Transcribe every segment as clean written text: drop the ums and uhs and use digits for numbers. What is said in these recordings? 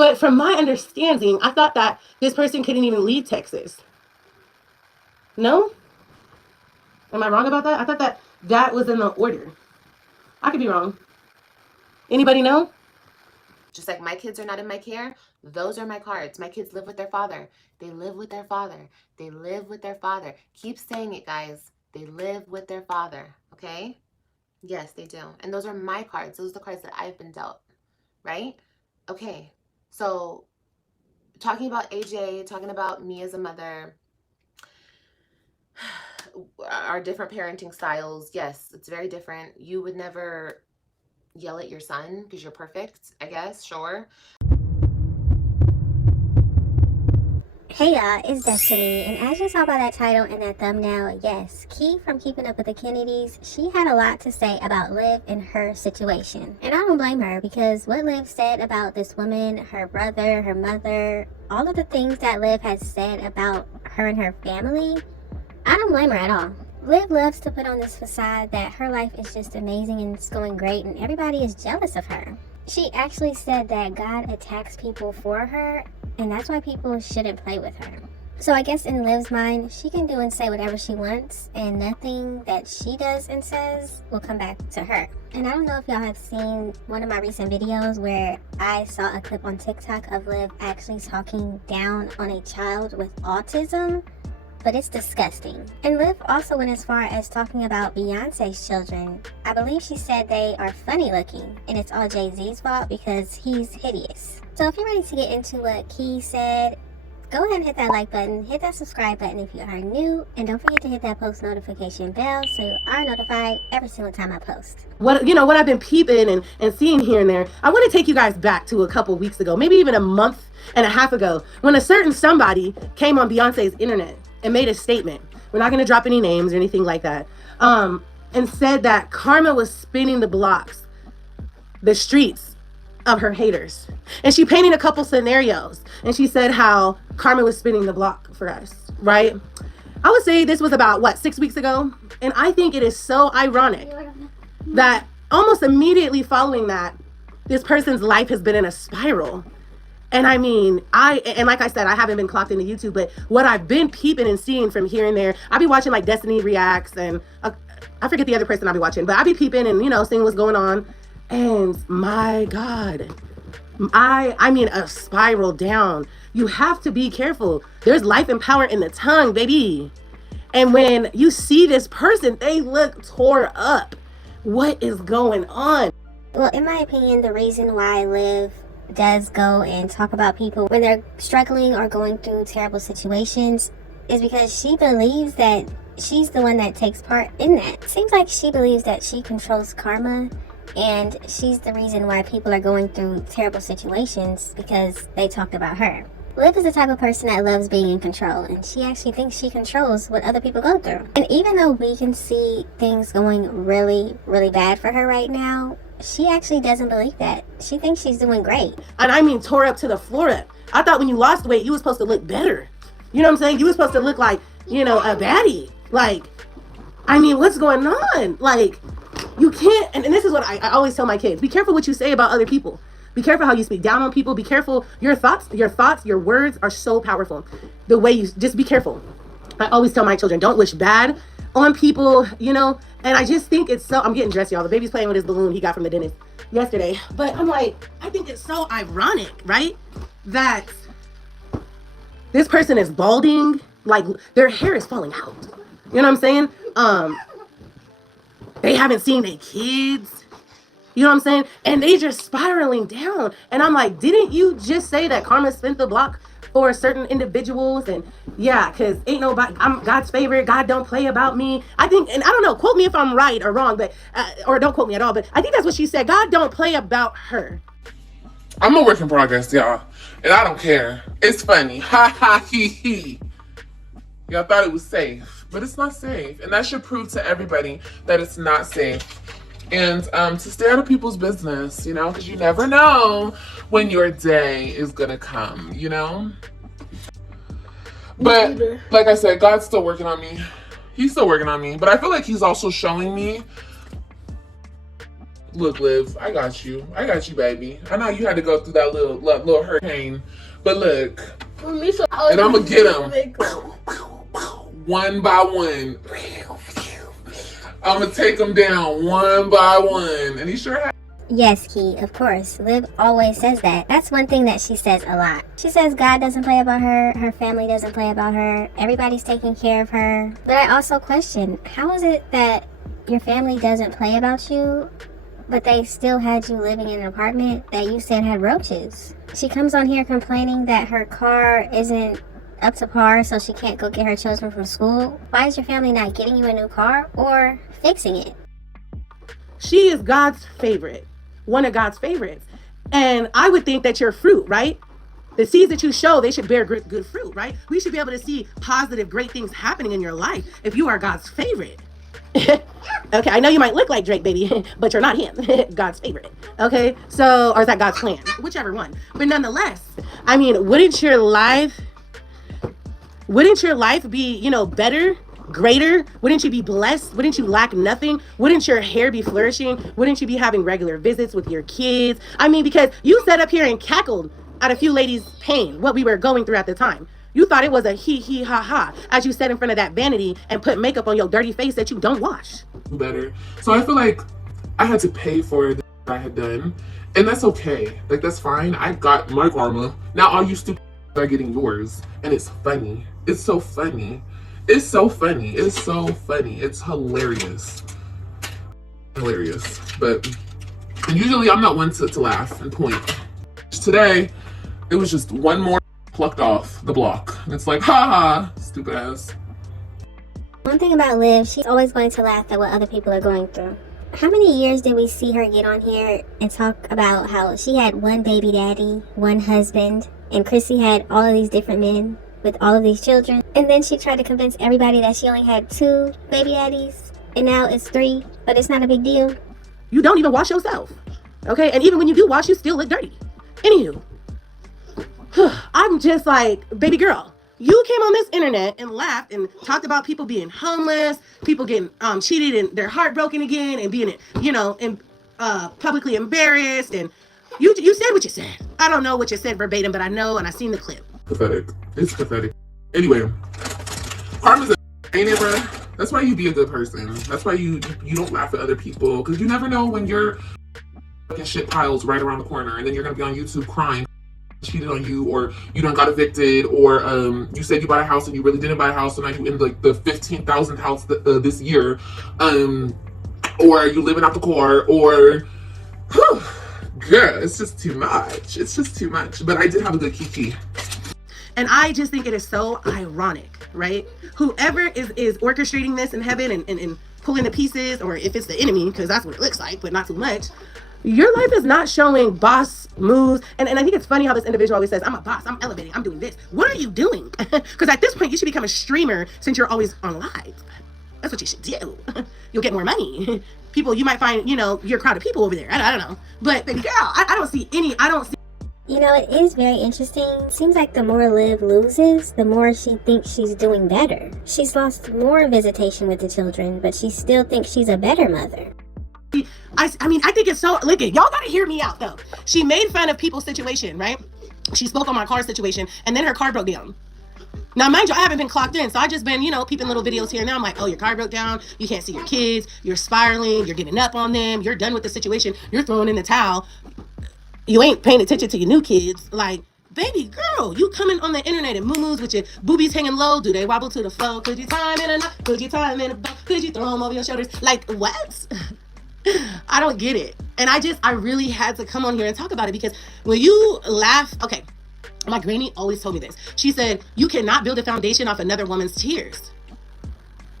But from my understanding, I thought that this person couldn't even leave Texas. No? Am I wrong about that? I thought that that was in the order. I could be wrong. Anybody know? Just like my kids are not in my care, those are my cards. My kids live with their father. They live with their father. They live with their father. Keep saying it, guys. They live with their father, okay? Yes, they do. And those are my cards. Those are the cards that I've been dealt, right? Okay, so talking about AJ, talking about me as a mother, our different parenting styles, yes, it's very different. You would never yell at your son because you're perfect, I guess, sure. Hey y'all, it's Destiny, and as you saw by that title and that thumbnail, yes, Key from Keeping Up with the Kennedys, she had a lot to say about Liv and her situation. And I don't blame her, because what Liv said about this woman, her brother, her mother, all of the things that Liv has said about her and her family, I don't blame her at all. Liv loves to put on this facade that her life is just amazing and it's going great and everybody is jealous of her. She actually said that God attacks people for her, and that's why people shouldn't play with her. So I guess in Liv's mind, she can do and say whatever she wants, and nothing that she does and says will come back to her. And I don't know if y'all have seen one of my recent videos where I saw a clip on TikTok of Liv actually talking down on a child with autism, but it's disgusting. And Liv also went as far as talking about Beyonce's children. I believe she said they are funny looking, and it's all Jay-Z's fault because he's hideous. So if you're ready to get into what Key said, go ahead and hit that like button, hit that subscribe button if you are new, and don't forget to hit that post notification bell so you are notified every single time I post. What I've been peeping and seeing here and there, I want to take you guys back to a couple weeks ago, maybe even a month and a half ago, when a certain somebody came on Beyonce's internet and made a statement. We're not going to drop any names or anything like that. And said that Karma was spinning the blocks, the streets of her haters. And she painted a couple scenarios. And she said how Karma was spinning the block for us, right? I would say this was about, 6 weeks ago? And I think it is so ironic that almost immediately following that, this person's life has been in a spiral. And I mean, like I said, I haven't been clocked into YouTube, but what I've been peeping and seeing from here and there, I be watching like DestinyReacts and I forget the other person I be watching, but I be peeping and, seeing what's going on. And my God, I mean, a spiral down. You have to be careful. There's life and power in the tongue, baby. And when you see this person, they look tore up. What is going on? Well, in my opinion, the reason why Liv does go and talk about people when they're struggling or going through terrible situations is because she believes that she's the one that takes part in that. Seems like she believes that she controls karma, and she's the reason why people are going through terrible situations because they talked about her. Liv is the type of person that loves being in control, and she actually thinks she controls what other people go through. And even though we can see things going really, really bad for her right now, she actually doesn't believe that. She thinks she's doing great. And I mean, tore up to the floor. I thought when you lost weight, you were supposed to look better. You know what I'm saying? You were supposed to look like, a baddie. Like, I mean, what's going on? Like, you can't, and this is what I always tell my kids, be careful what you say about other people. Be careful how you speak down on people. Be careful. Your thoughts, your words are so powerful. The way you, just be careful. I always tell my children, don't wish bad on people, and I just think it's so, I'm getting dressed, y'all. The baby's playing with his balloon he got from the dentist yesterday. But I'm like, I think it's so ironic, right? That this person is balding, like their hair is falling out. You know what I'm saying? They haven't seen their kids. You know what I'm saying? And they just spiraling down. And I'm like, didn't you just say that karma spent the block for certain individuals? And yeah, because ain't nobody, I'm God's favorite. God don't play about me. I think, and I don't know, quote me if I'm right or wrong, but or don't quote me at all, but I think that's what she said. God don't play about her. I'm a work in progress, y'all, and I don't care. It's funny. Ha ha he he. Y'all thought it was safe, but it's not safe. And that should prove to everybody that it's not safe. And to stay out of people's business, because you never know when your day is gonna come, But like I said, God's still working on me. He's still working on me. But I feel like he's also showing me Look, Liv, I got you. I got you, baby. I know you had to go through that little hurricane, but look, and I'm gonna get them one by one. I'm gonna take them down one by one, and he sure has. Yes, Key, of course. Liv always says that. That's one thing that she says a lot. She says God doesn't play about her, her family doesn't play about her, everybody's taking care of her. But I also question, how is it that your family doesn't play about you, but they still had you living in an apartment that you said had roaches? She comes on here complaining that her car isn't up to par, so she can't go get her children from school. Why is your family not getting you a new car or fixing it? She is God's favorite. One of God's favorites. And I would think that your fruit, right? The seeds that you show, they should bear good fruit, right? We should be able to see positive, great things happening in your life if you are God's favorite. Okay, I know you might look like Drake, baby, but you're not him. God's favorite. Okay, so, or is that God's plan? Whichever one. But nonetheless, I mean, wouldn't your life be, you know, better? Greater? Wouldn't you be blessed? Wouldn't you lack nothing? Wouldn't your hair be flourishing? Wouldn't you be having regular visits with your kids? I mean, because you sat up here and cackled at a few ladies' pain, what we were going through at the time. You thought it was a hee ha ha as you sat in front of that vanity and put makeup on your dirty face that you don't wash. Better. So I feel like I had to pay for the I had done, and that's okay. Like, that's fine. I got my karma. Now all you stupid are getting yours, and it's funny. It's so funny. It's so funny. It's so funny. It's hilarious. Hilarious. But and usually I'm not one to laugh and point. Today, it was just one more plucked off the block. And it's like, ha ha, stupid ass. One thing about Liv, she's always going to laugh at what other people are going through. How many years did we see her get on here and talk about how she had one baby daddy, one husband, and Chrissy had all of these different men with all of these children, and then she tried to convince everybody that she only had 2 baby daddies, and now it's 3, but it's not a big deal. You don't even wash yourself, okay? And even when you do wash, you still look dirty. Anywho, I'm just like, baby girl, you came on this internet and laughed and talked about people being homeless, people getting cheated and their heart broken again, and being, you know, publicly embarrassed, and you said what you said. I don't know what you said verbatim, but I know, and I seen the clip. Pathetic. It's pathetic. Anyway, karma's ain't it, bro? That's why you be a good person. That's why you don't laugh at other people, because you never know when your fucking shit piles right around the corner, and then you're gonna be on YouTube crying, cheated on you, or you done got evicted, or you said you bought a house and you really didn't buy a house, and now you in like the 15,000th house this year, or you living out the car, or. Girl, it's just too much. It's just too much. But I did have a good kiki. And I just think it is so ironic, right? Whoever is orchestrating this in heaven and pulling the pieces, or if it's the enemy, because that's what it looks like, but not too much, your life is not showing boss moves. And I think it's funny how this individual always says, I'm a boss, I'm elevating, I'm doing this. What are you doing? Because at this point, you should become a streamer since you're always on live. That's what you should do. You'll get more money. People, you might find, you know, your crowd of people over there. I don't know. But baby girl, I don't see. You know, it is very interesting. Seems like the more Liv loses, the more she thinks she's doing better. She's lost more visitation with the children, but she still thinks she's a better mother. I mean, I think it's so, look, y'all gotta hear me out though. She made fun of people's situation, right? She spoke on my car situation, and then her car broke down. Now, mind you, I haven't been clocked in, so I just been, you know, peeping little videos here and there. I'm like, oh, your car broke down. You can't see your kids. You're spiraling. You're getting up on them. You're done with the situation. You're throwing in the towel. You ain't paying attention to your new kids. Like, baby girl, you coming on the internet and moo-moos with your boobies hanging low. Do they wobble to the flow? Could you time in a knot? Could you time in a bow? Could you throw them over your shoulders? Like, what? I don't get it. And I really had to come on here and talk about it, because when you laugh, okay, my granny always told me this. She said, you cannot build a foundation off another woman's tears.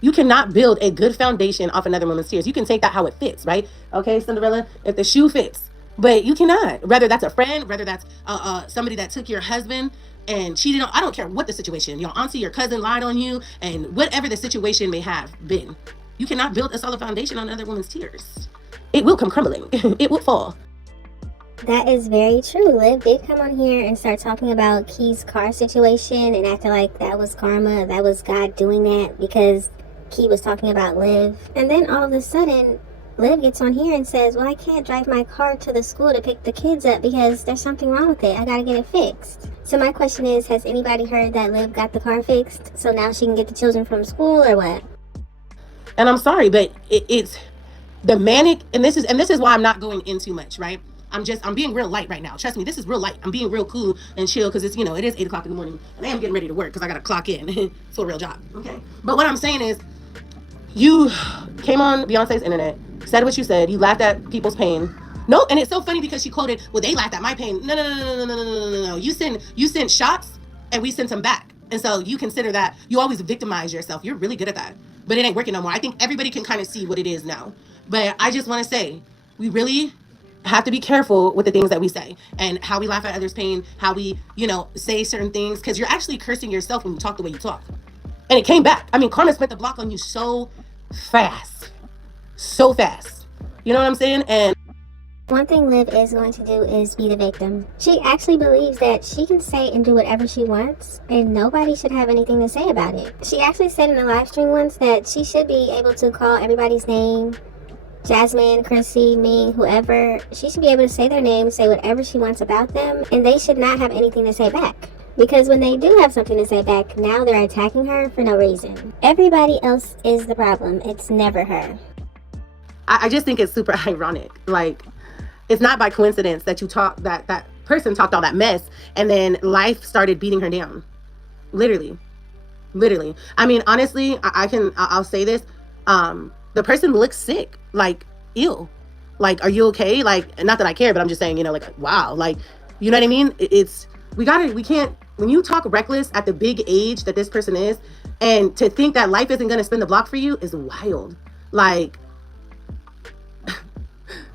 You cannot build a good foundation off another woman's tears. You can take that how it fits, right? Okay, Cinderella, if the shoe fits. But you cannot. Whether that's a friend, whether that's somebody that took your husband and cheated on, I don't care what the situation. Your auntie, your cousin lied on you, and whatever the situation may have been. You cannot build a solid foundation on another woman's tears. It will come crumbling. It will fall. That is very true. Liv did come on here and start talking about Key's car situation and acting like that was karma, that was God doing that because Key was talking about Liv. And then all of a sudden, Liv gets on here and says, well, I can't drive my car to the school to pick the kids up because there's something wrong with it. I gotta get it fixed. So my question is, has anybody heard that Liv got the car fixed so now she can get the children from school, or what? And I'm sorry, but it's the manic, and this is why I'm not going in too much, right? I'm being real light right now. Trust me, this is real light. I'm being real cool and chill because it's, it is 8 o'clock in the morning and I am getting ready to work because I got to clock in for a real job. Okay. But what I'm saying is, you came on Beyonce's internet, said what you said, you laughed at people's pain. No, and it's so funny because she quoted, well, they laughed at my pain. No. You sent shots and we sent them back. And so you consider that, you always victimize yourself. You're really good at that. But it ain't working no more. I think everybody can kind of see what it is now. But I just want to say, we really have to be careful with the things that we say and how we laugh at others' pain, how we, say certain things, because you're actually cursing yourself when you talk the way you talk. And it came back. I mean, karma spent the block on you so fast. So fast. You know what I'm saying? And one thing Liv is going to do is be the victim. She actually believes that she can say and do whatever she wants and nobody should have anything to say about it. She actually said in a live stream once that she should be able to call everybody's name, Jasmine, Chrissy, me, whoever. She should be able to say their name, say whatever she wants about them, and they should not have anything to say back. Because when they do have something to say back, now they're attacking her for no reason. Everybody else is the problem. It's never her. I just think it's super ironic. Like, it's not by coincidence that that person talked all that mess and then life started beating her down. Literally. I mean, honestly, I'll say this. The person looks sick, like ill. Like, are you okay? Like, not that I care, but I'm just saying, like, wow. Like, you know what I mean? We can't, when you talk reckless at the big age that this person is, and to think that life isn't going to spin the block for you is wild. Like,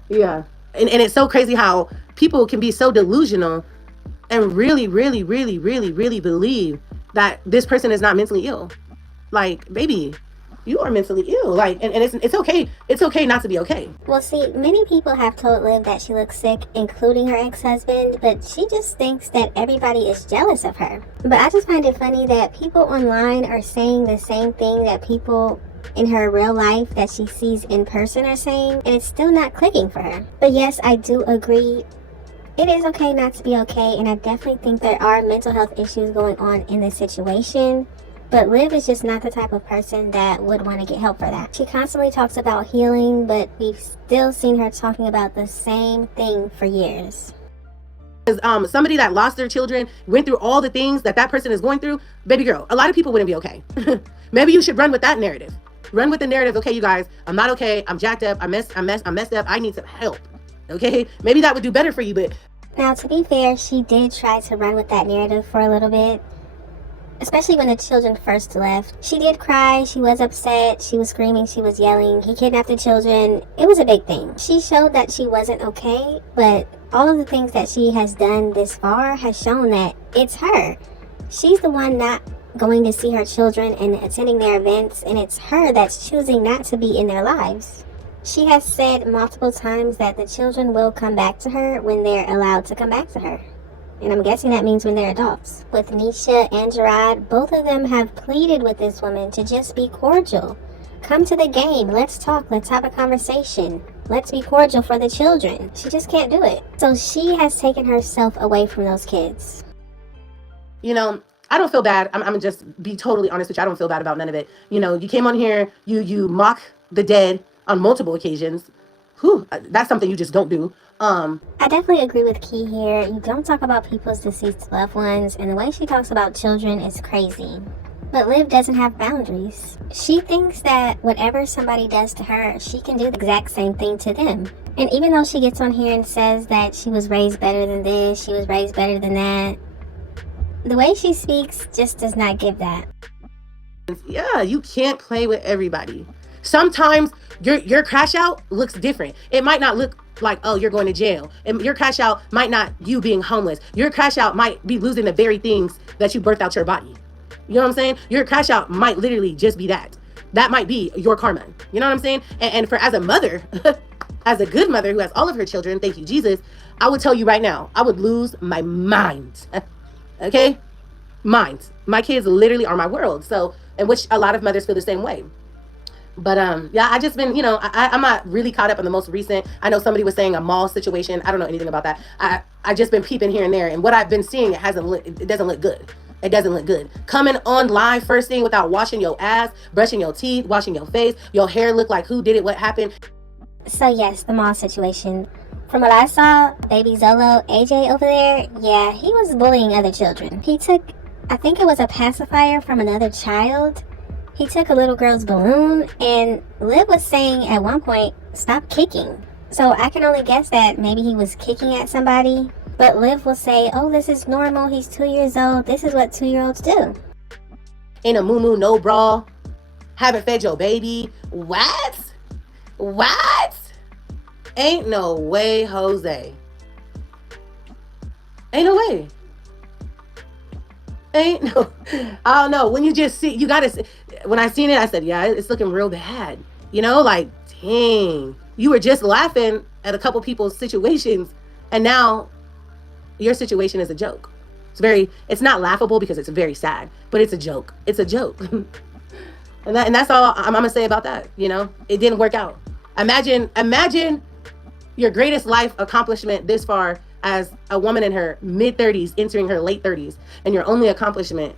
yeah. And it's so crazy how people can be so delusional and really believe that this person is not mentally ill. Like, baby, you are mentally ill. Like, and it's okay. It's okay not to be okay. Well, see, many people have told Liv that she looks sick, including her ex-husband, but she just thinks that everybody is jealous of her. But I just find it funny that people online are saying the same thing that people in her real life that she sees in person are saying, and it's still not clicking for her. But yes, I do agree. It is okay not to be okay, and I definitely think there are mental health issues going on in this situation. But Liv is just not the type of person that would want to get help for that. She constantly talks about healing, but we've still seen her talking about the same thing for years. Somebody that lost their children, went through all the things that person is going through, baby girl, a lot of people wouldn't be okay. Maybe you should run with that narrative. Run with the narrative, okay, you guys, I'm not okay, I'm jacked up, I'm messed up, I need some help. Okay? Maybe that would do better for you, but... Now, to be fair, she did try to run with that narrative for a little bit. Especially when the children first left. She did cry, she was upset, she was screaming, she was yelling. He kidnapped the children. It was a big thing. She showed that she wasn't okay, but all of the things that she has done this far has shown that it's her. She's the one not going to see her children and attending their events, and it's her that's choosing not to be in their lives. She has said multiple times that the children will come back to her when they're allowed to come back to her. And I'm guessing that means when they're adults. With Nisha and Gerard, both of them have pleaded with this woman to just be cordial. Come to the game, let's talk, let's have a conversation. Let's be cordial for the children. She just can't do it. So she has taken herself away from those kids. I don't feel bad. I'm gonna just be totally honest with you. I don't feel bad about none of it. You came on here, you mock the dead on multiple occasions. Whew, that's something you just don't do. I definitely agree with Key here. You don't talk about people's deceased loved ones, and the way she talks about children is crazy. But Liv doesn't have boundaries. She thinks that whatever somebody does to her, she can do the exact same thing to them. And even though she gets on here and says that she was raised better than this, she was raised better than that, the way she speaks just does not give that. Yeah, you can't play with everybody. Sometimes your crash out looks different. It might not look like, oh, you're going to jail. And your crash out might not you being homeless. Your crash out might be losing the very things that you birthed out your body. You know what I'm saying? Your crash out might literally just be that. That might be your karma. You know what I'm saying? And for as a mother, as a good mother who has all of her children, thank you, Jesus, I would tell you right now, I would lose my mind. Okay? Mind. My kids literally are my world. So, in which a lot of mothers feel the same way. But yeah, I just been, I'm not really caught up in the most recent. I know somebody was saying a mall situation. I don't know anything about that. I just been peeping here and there, and what I've been seeing, it doesn't look good. It doesn't look good. Coming on live first thing without washing your ass, brushing your teeth, washing your face, your hair look like who did it, what happened. So yes, the mall situation. From what I saw, baby Zolo, AJ over there, yeah, he was bullying other children. He took, I think it was a pacifier from another child. He took a little girl's balloon, and Liv was saying at one point, stop kicking. So I can only guess that maybe he was kicking at somebody. But Liv will say, oh, this is normal. He's 2 years old. This is what 2-year-olds do. Ain't a moo-moo, no bra. Haven't fed your baby. What? What? Ain't no way, Jose. Ain't no way. Ain't no. I don't know. When you just see, you gotta see. When I seen it, I said, yeah, it's looking real bad. Like, dang. You were just laughing at a couple people's situations, and now your situation is a joke. It's not laughable because it's very sad, but it's a joke. It's a joke. and that's all I'm gonna say about that. It didn't work out. Imagine your greatest life accomplishment this far as a woman in her mid-30s entering her late 30s, and your only accomplishment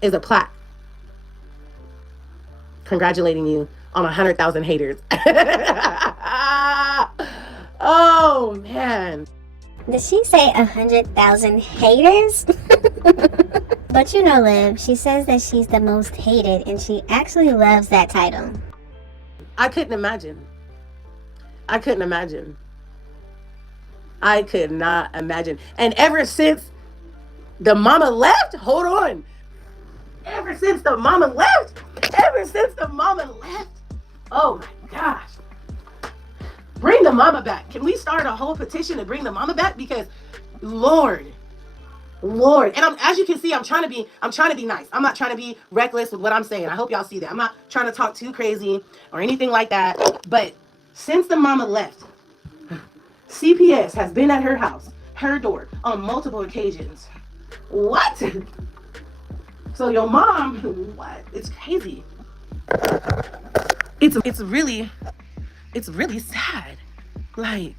is a plaque congratulating you on 100,000 haters. Oh man. Did she say 100,000 haters? But Liv, she says that she's the most hated, and she actually loves that title. I couldn't imagine. I could not imagine. And ever since the mama left, hold on. Ever since the mama left, oh my gosh. Bring the mama back. Can we start a whole petition to bring the mama back? Because Lord. And as you can see, I'm trying to be nice. I'm not trying to be reckless with what I'm saying. I hope y'all see that. I'm not trying to talk too crazy or anything like that. But since the mama left, CPS has been at her house, her door, on multiple occasions. What? So your mom, what? It's crazy. It's really sad. Like.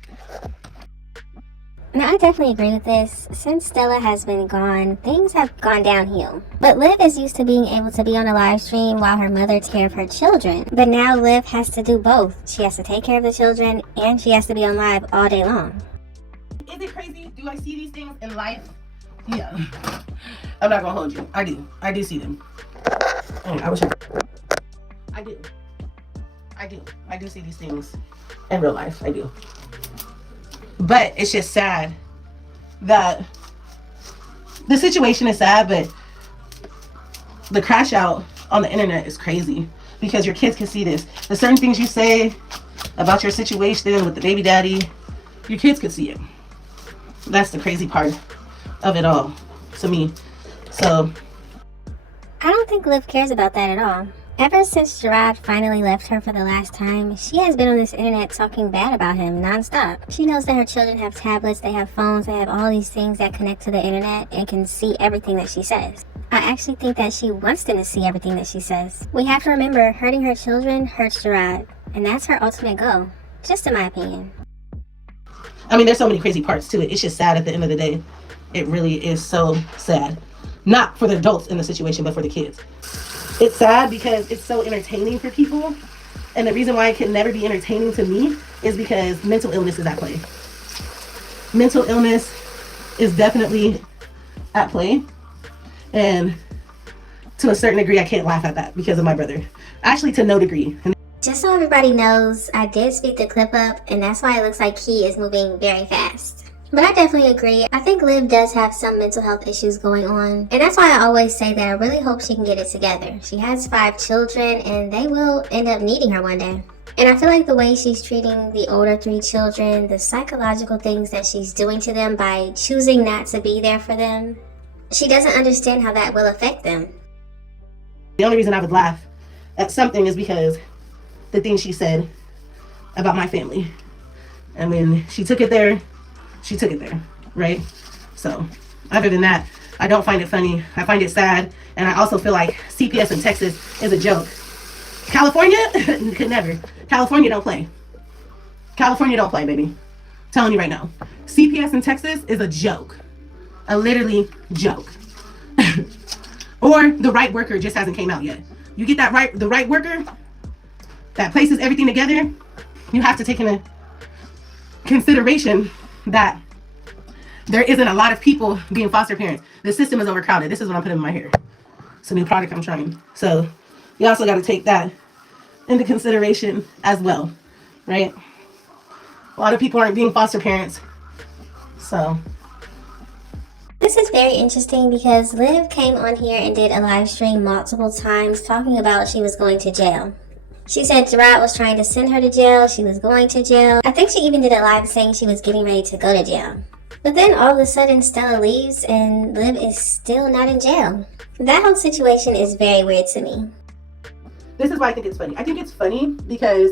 Now, I definitely agree with this. Since Stella has been gone, things have gone downhill. But Liv is used to being able to be on a live stream while her mother takes care of her children. But now Liv has to do both. She has to take care of the children, and she has to be on live all day long. Is it crazy? Do I see these things in life? Yeah. I'm not gonna hold you. I do. I do see them. I wish I do. I do see these things in real life. I do. But it's just sad that the situation is sad, but the crash out on the internet is crazy because your kids can see this. The certain things you say about your situation with the baby daddy, your kids could see it. That's the crazy part of it all to me. So I don't think Liv cares about that at all. Ever since Gerard finally left her for the last time, she has been on this internet talking bad about him nonstop. She knows that her children have tablets, they have phones, they have all these things that connect to the internet and can see everything that she says. I actually think that she wants them to see everything that she says. We have to remember, hurting her children hurts Gerard, and that's her ultimate goal, just in my opinion. I mean, there's so many crazy parts to it. It's just sad at the end of the day. It really is so sad. Not for the adults in the situation, but for the kids. It's sad because it's so entertaining for people. And the reason why it can never be entertaining to me is because mental illness is at play. Mental illness is definitely at play. And to a certain degree, I can't laugh at that because of my brother. Actually, to no degree. Just so everybody knows, I did speed the clip up, and that's why it looks like he is moving very fast. But I definitely agree. I think Liv does have some mental health issues going on. And that's why I always say that I really hope she can get it together. She has 5 children, and they will end up needing her one day. And I feel like the way she's treating the older 3 children, the psychological things that she's doing to them by choosing not to be there for them, she doesn't understand how that will affect them. The only reason I would laugh at something is because the things she said about my family. And when she took it there, right? So, other than that, I don't find it funny. I find it sad. And I also feel like CPS in Texas is a joke. California could never. California don't play. California don't play, baby. Telling you right now. CPS in Texas is a joke. A literally joke. Or the right worker just hasn't came out yet. You get the right worker that places everything together, you have to take into consideration that there isn't a lot of people being foster parents. The system is overcrowded. This is what I'm putting in my hair. It's a new product I'm trying. So you also got to take that into consideration as well, right? A lot of people aren't being foster parents. So this is very interesting because Liv came on here and did a live stream multiple times talking about she was going to jail. She said Gerard was trying to send her to jail. She was going to jail. I think she even did a live saying she was getting ready to go to jail. But then all of a sudden Stella leaves and Liv is still not in jail. That whole situation is very weird to me. This is why I think it's funny. I think it's funny because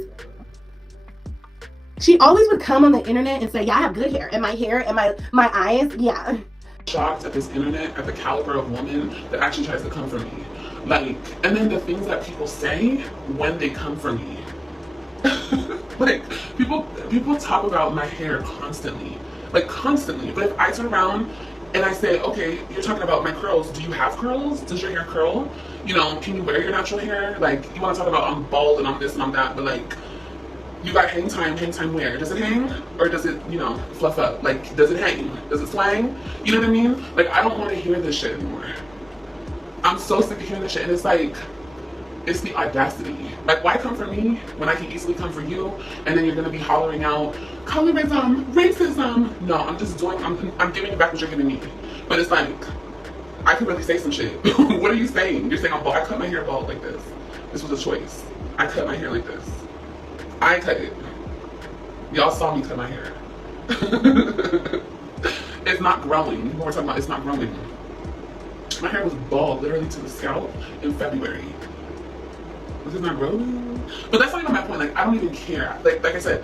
she always would come on the internet and say, yeah, I have good hair. And my hair and my eyes, yeah. Shocked at this internet, at the caliber of woman that actually tries to come for me. Like, and then the things that people say when they come for me. Like, people talk about my hair constantly. Like, constantly. But if I turn around and I say, okay, you're talking about my curls. Do you have curls? Does your hair curl? You know, can you wear your natural hair? Like, you want to talk about I'm bald and I'm this and I'm that, but like, you got hang time where? Does it hang? Or does it, you know, fluff up? Like, does it hang? Does it slang? You know what I mean? Like, I don't want to hear this shit anymore. I'm so sick of hearing this shit. And it's like, it's the audacity. Like, why come for me when I can easily come for you? And then you're going to be hollering out, colorism, racism. No, I'm just doing, I'm giving you back what you're giving me. But it's like, I could really say some shit. What are you saying? You're saying I'm bald. I cut my hair bald like this. This was a choice. I cut my hair like this. I cut it. Y'all saw me cut my hair. It's not growing. What we're talking about, it's not growing. My hair was bald literally to the scalp in February. Was it not growing? But that's not even my point. Like, I don't even care. Like I said,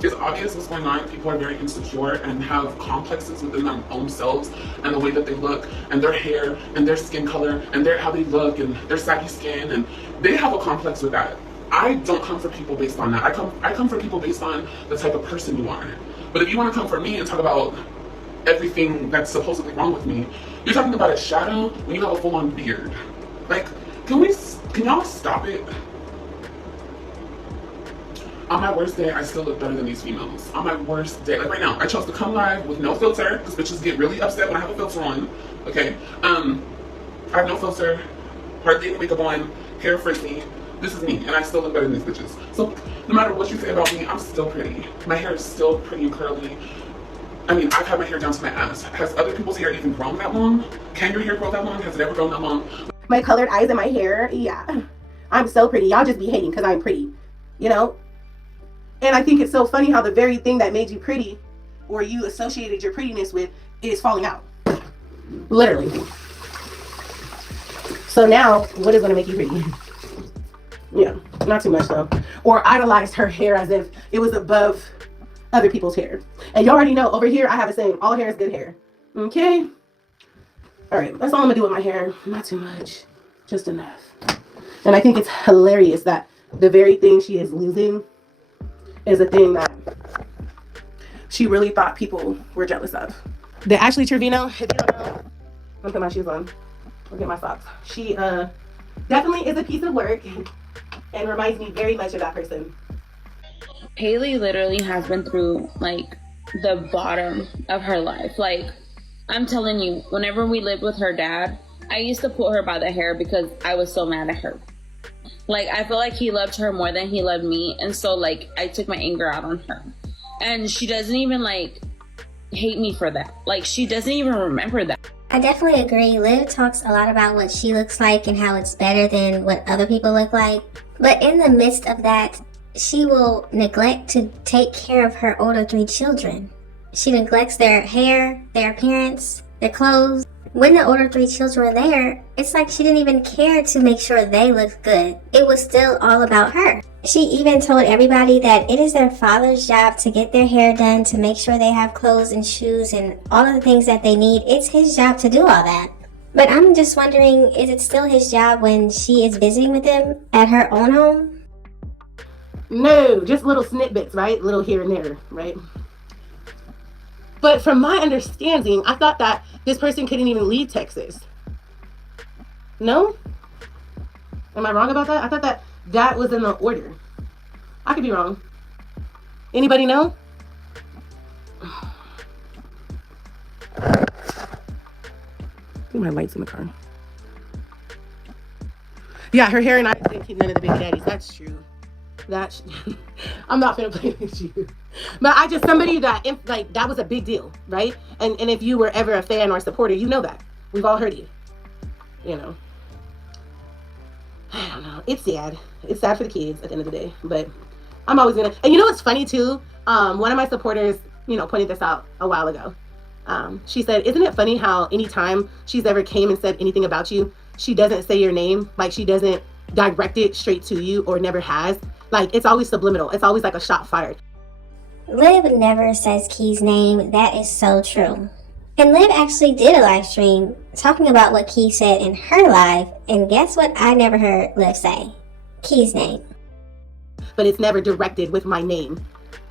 it's obvious what's going on. People are very insecure and have complexes within their own selves and the way that they look and their hair and their skin color and how they look and their saggy skin, and they have a complex with that. I don't come for people based on that. I come for people based on the type of person you are. But if you want to come for me and talk about everything that's supposedly wrong with me, you're talking about a shadow when you have a full-on beard. Like, can y'all stop it? On my worst day, I still look better than these females. On my worst day, like right now, I chose to come live with no filter, because bitches get really upset when I have a filter on, okay? I have no filter, hardly any makeup on, hair frizzy. This is me, and I still look better than these bitches. So, no matter what you say about me, I'm still pretty. My hair is still pretty and curly. I mean, I've had my hair down to my ass. Has other people's hair even grown that long? Can your hair grow that long? Has it ever grown that long? My colored eyes and my hair, yeah. I'm so pretty. Y'all just be hating because I'm pretty, you know? And I think it's so funny how the very thing that made you pretty, or you associated your prettiness with, is falling out. Literally. So now, what is going to make you pretty? Yeah, not too much though. Or idolized her hair as if it was above other people's hair. And you already know, over here, I have a saying, all hair is good hair. Okay? All right, that's all I'm going to do with my hair. Not too much. Just enough. And I think it's hilarious that the very thing she is losing is a thing that she really thought people were jealous of. The Ashley Trevino, if you don't know, I'm gonna put my shoes on. I'll get my socks. She definitely is a piece of work and reminds me very much of that person. Haley literally has been through like the bottom of her life. Like, I'm telling you, whenever we lived with her dad, I used to pull her by the hair because I was so mad at her. Like, I feel like he loved her more than he loved me. And so, like, I took my anger out on her. And she doesn't even, like, hate me for that. Like, she doesn't even remember that. I definitely agree. Liv talks a lot about what she looks like and how it's better than what other people look like. But in the midst of that, she will neglect to take care of her older 3 children. She neglects their hair, their appearance, their clothes. When the older 3 children were there, it's like she didn't even care to make sure they looked good. It was still all about her. She even told everybody that it is their father's job to get their hair done, to make sure they have clothes and shoes and all of the things that they need. It's his job to do all that. But I'm just wondering, is it still his job when she is visiting with him at her own home? No, just little snippets, right? Little here and there, right? But from my understanding, I thought that this person couldn't even leave Texas. No? Am I wrong about that? I thought that that was in the order. I could be wrong. Anybody know? My lights in the car. Yeah, her hair and I didn't keep none of the baby daddies. That's true. That's I'm not gonna play with you. But I just somebody that like that was a big deal, right? And if you were ever a fan or a supporter, you know that. We've all heard you. You know. I don't know. It's sad. It's sad for the kids at the end of the day. But I'm always gonna, and you know what's funny too? One of my supporters, pointed this out a while ago. She said, isn't it funny how anytime she's ever came and said anything about you, she doesn't say your name, like she doesn't direct it straight to you or never has. Like it's always subliminal. It's always like a shot fired. Liv never says Key's name. That is so true. And Liv actually did a live stream talking about what Key said in her live. And guess what I never heard Liv say? Key's name. But it's never directed with my name,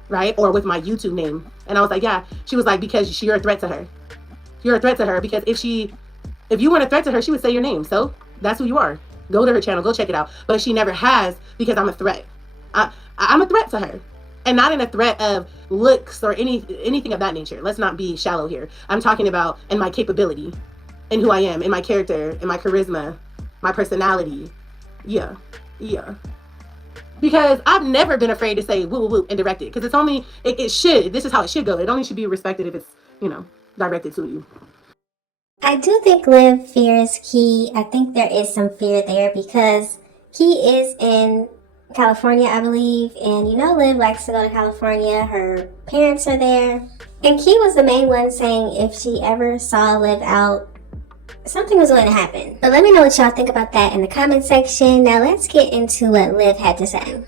right? Or with my YouTube name. And I was like, yeah. She was like, because you're a threat to her. You're a threat to her because if you weren't a threat to her, she would say your name. So that's who you are. Go to her channel, go check it out. But she never has because I'm a threat. I'm a threat to her. And not in a threat of looks or anything of that nature. Let's not be shallow here. I'm talking about in my capability, in who I am, in my character, in my charisma, my personality. Yeah. Because I've never been afraid to say woo woo woo and direct it. Because it's only, it should, this is how it should go. It only should be respected if it's, directed to you. I do think Liv fears Key. I think there is some fear there because Key is in California, I believe, and Liv likes to go to California. Her parents are there, and Key was the main one saying if she ever saw Liv out, something was going to happen. But let me know what y'all think about that in the comment section. Now let's get into what Liv had to say.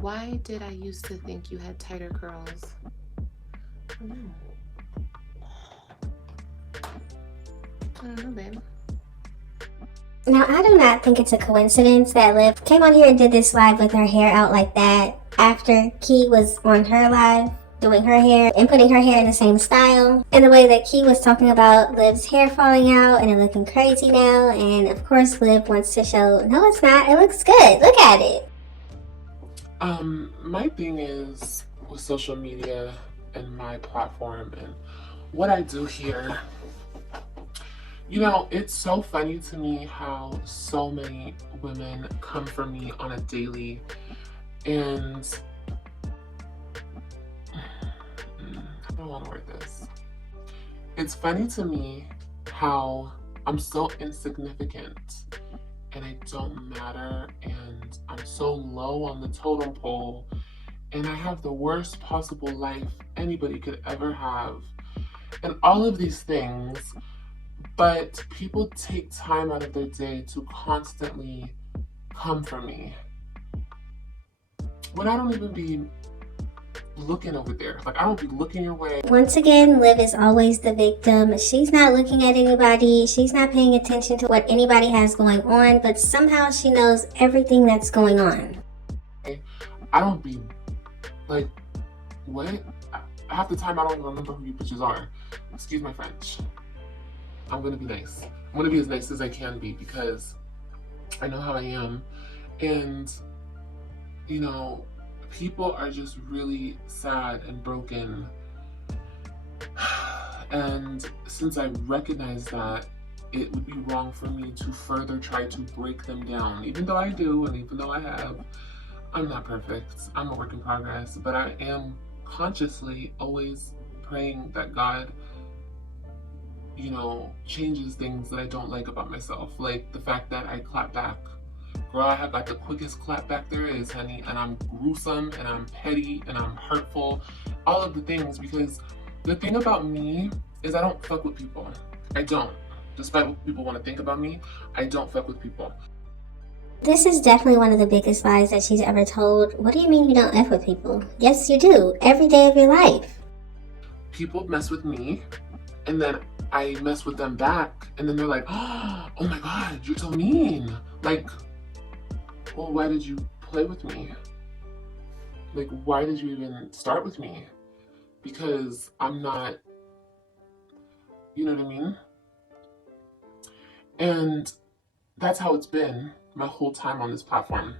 Why did I used to think you had tighter curls? I don't know, babe. Now, I do not think it's a coincidence that Liv came on here and did this live with her hair out like that after Key was on her live doing her hair and putting her hair in the same style. And the way that Key was talking about Liv's hair falling out and it looking crazy now. And of course, Liv wants to show, no, it's not. It looks good. Look at it. My thing is with social media and my platform and what I do here. It's so funny to me how so many women come for me on a daily, and I don't want to word this. It's funny to me how I'm so insignificant and I don't matter and I'm so low on the totem pole and I have the worst possible life anybody could ever have and all of these things. But people take time out of their day to constantly come for me when I don't even be looking over there. Like, I don't be looking your way. Once again, Liv is always the victim. She's not looking at anybody. She's not paying attention to what anybody has going on, but somehow she knows everything that's going on. I don't be like, what? Half the time I don't even remember who you bitches are. Excuse my French. I'm going to be nice. I'm going to be as nice as I can be because I know how I am. And, people are just really sad and broken. And since I recognize that, it would be wrong for me to further try to break them down. Even though I do, and even though I have, I'm not perfect. I'm a work in progress. But I am consciously always praying that God changes things that I don't like about myself. Like the fact that I clap back. Girl, I have got the quickest clap back there is, honey. And I'm gruesome and I'm petty and I'm hurtful. All of the things, because the thing about me is I don't fuck with people. I don't. Despite what people want to think about me, I don't fuck with people. This is definitely one of the biggest lies that she's ever told. What do you mean you don't F with people? Yes, you do. Every day of your life. People mess with me, and then I mess with them back, and then they're like, oh my God, you're so mean. Like, well, why did you play with me? Like, why did you even start with me? Because I'm not, you know what I mean? And that's how it's been my whole time on this platform.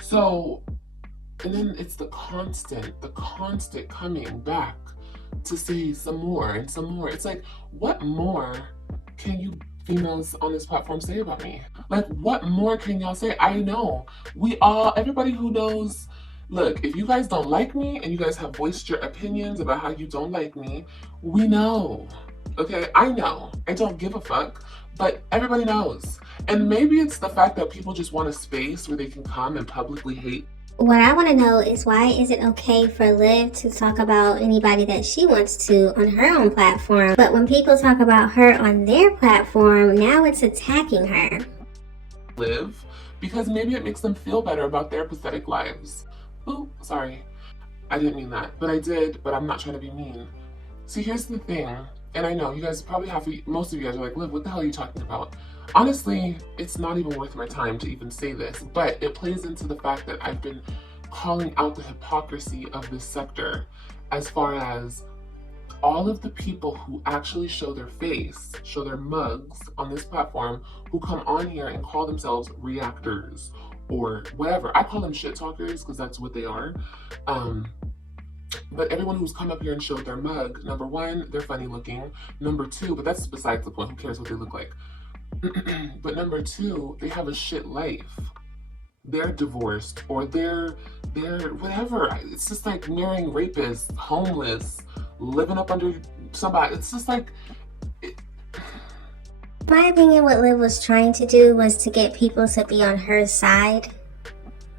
So, and then it's the constant coming back to say some more and some more. It's like, what more can you females on this platform say about me? Like, what more can y'all say? I know everybody who knows, look, if you guys don't like me and you guys have voiced your opinions about how you don't like me, we know. Okay, I know. I don't give a fuck, but everybody knows. And maybe it's the fact that people just want a space where they can come and publicly hate. What I want to know is, why is it okay for Liv to talk about anybody that she wants to on her own platform, but when people talk about her on their platform, now it's attacking her? Live, because maybe it makes them feel better about their pathetic lives. Oh, sorry. I didn't mean that, but I did, but I'm not trying to be mean. See, here's the thing, and I know you guys probably most of you guys are like, Liv, what the hell are you talking about? Honestly, it's not even worth my time to even say this, but it plays into the fact that I've been calling out the hypocrisy of this sector as far as all of the people who actually show their face, show their mugs on this platform, who come on here and call themselves reactors or whatever. I call them shit talkers because that's what they are. But everyone who's come up here and showed their mug, number one, they're funny looking. Number two, but that's besides the point, who cares what they look like? But number two, they have a shit life. They're divorced or they're whatever. It's just like marrying rapists, homeless, living up under somebody. It's just like My opinion, what Liv was trying to do was to get people to be on her side.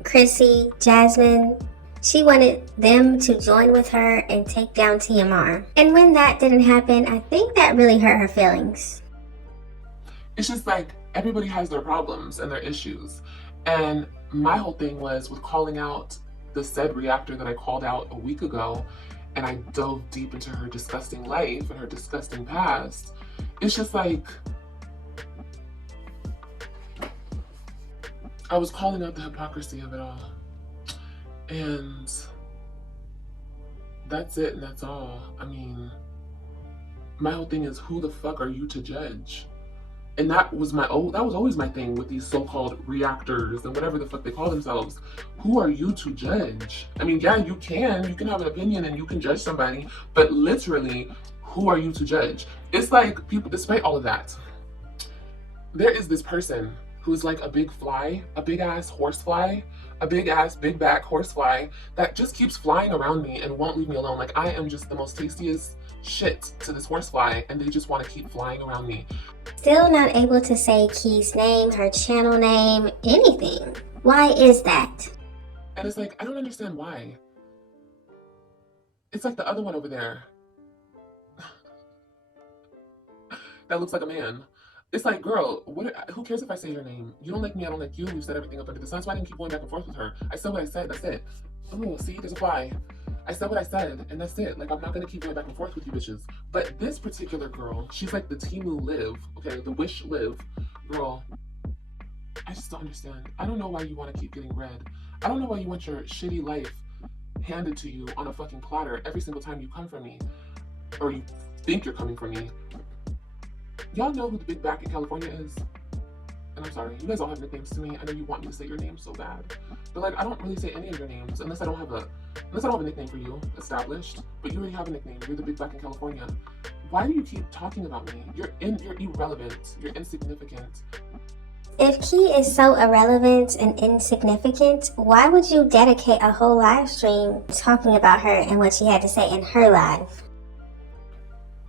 Chrissy, Jasmine, she wanted them to join with her and take down TMR. And when that didn't happen, I think that really hurt her feelings. it's just like everybody has their problems and their issues. And my whole thing was with calling out the said reactor that I called out a week ago, and I dove deep into her disgusting life and her disgusting past. It's just like, I was calling out the hypocrisy of it all. And that's it and that's all. I mean, my whole thing is, who the fuck are you to judge? And that was always my thing with these so-called reactors and whatever the fuck they call themselves. Who are you to judge? I mean, yeah, you can have an opinion and you can judge somebody, but literally, who are you to judge? It's like, people, despite all of that, there is this person who's like a big fly, a big ass horsefly, a big ass, big back horsefly that just keeps flying around me and won't leave me alone. Like, I am just the most tastiest shit to this horsefly, and they just want to keep flying around me. Still not able to say Key's name, her channel name, anything. Why is that? And it's like, I don't understand why. It's like the other one over there that looks like a man. It's like, girl, who cares if I say your name? You don't like me, I don't like you. We've said everything up under the sun. That's why I didn't keep going back and forth with her. I said what I said, that's it. Oh, see, there's a fly. I said what I said, and that's it. Like, I'm not gonna keep going back and forth with you bitches. But this particular girl, she's like the Timu Liv, okay, the Wish Liv girl. I just don't understand. I don't know why you want to keep getting red. I don't know why you want your shitty life handed to you on a fucking platter every single time you come for me, or you think you're coming for me. Y'all know who the big back in California is? And I'm sorry, you guys all have nicknames to me. I know you want me to say your name so bad, but like, I don't really say any of your names unless I don't have a nickname for you established. But you already have a nickname. You're the big back in California. Why do you keep talking about me? You're irrelevant. You're insignificant. If Key is so irrelevant and insignificant, why would you dedicate a whole live stream talking about her and what she had to say in her live?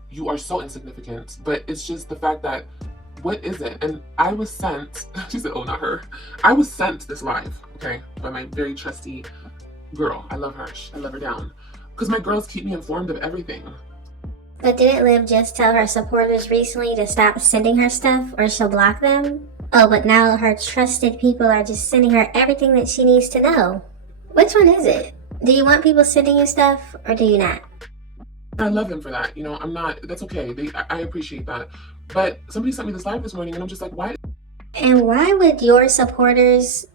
You are so insignificant, but it's just the fact that, what is it? And I was sent, she said, oh, not her. I was sent this live, okay, by my very trusty girl. I love her. I love her down. Because my girls keep me informed of everything. But didn't Liv just tell her supporters recently to stop sending her stuff or she'll block them? Oh, but now her trusted people are just sending her everything that she needs to know. Which one is it? Do you want people sending you stuff or do you not? I love them for that. You know, I'm not, that's okay. I appreciate that. But somebody sent me this live this morning and I'm just like, why? And why would your supporters,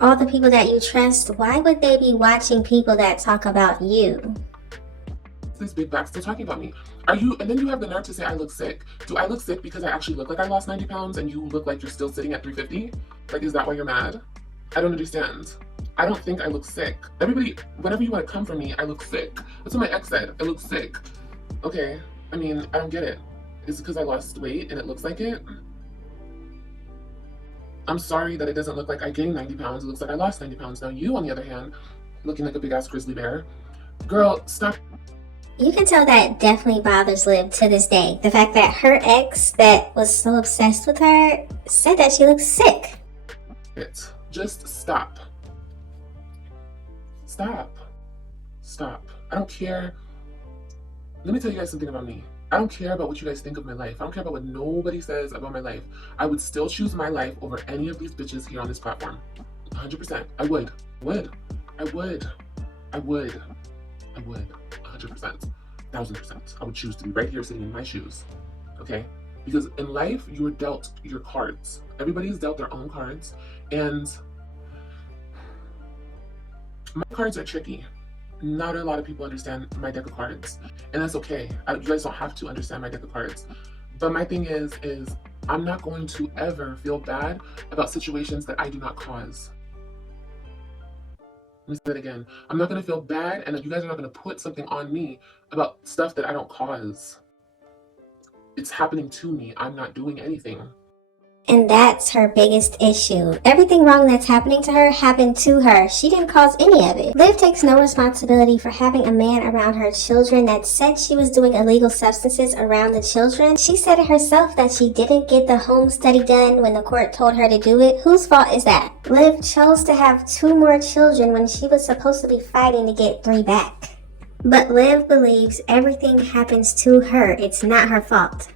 all the people that you trust, why would they be watching people that talk about you? This big back still talking about me? Are you, and then you have the nerve to say I look sick. Do I look sick because I actually look like I lost 90 pounds and you look like you're still sitting at 350? Like, is that why you're mad? I don't understand. I don't think I look sick. Everybody, whenever you want to come for me, I look sick. That's what my ex said. I look sick. Okay, I mean, I don't get it. Is it because I lost weight and it looks like it? I'm sorry that it doesn't look like I gained 90 pounds. It looks like I lost 90 pounds. Now you, on the other hand, looking like a big ass grizzly bear. Girl, stop. You can tell that definitely bothers Liv to this day. The fact that her ex that was so obsessed with her said that she looks sick. Just stop. Stop. Stop. I don't care. Let me tell you guys something about me. I don't care about what you guys think of my life. I don't care about what nobody says about my life. I would still choose my life over any of these bitches here on this platform. 100%. I would. I would. 100%. 1000%. I would choose to be right here sitting in my shoes. Okay? Because in life, you are dealt your cards. Everybody's dealt their own cards. And my cards are tricky. Not a lot of people understand my deck of cards. And that's okay. You guys don't have to understand my deck of cards. But my thing is I'm not going to ever feel bad about situations that I do not cause. Let me say that again. I'm not going to feel bad, and you guys are not going to put something on me about stuff that I don't cause. It's happening to me. I'm not doing anything. And that's her biggest issue. Everything wrong that's happening to her happened to her. She didn't cause any of it. Liv takes no responsibility for having a man around her children that said she was doing illegal substances around the children. She said it herself that she didn't get the home study done when the court told her to do it. Whose fault is that? Liv chose to have 2 more children when she was supposed to be fighting to get 3 back. But Liv believes everything happens to her. It's not her fault.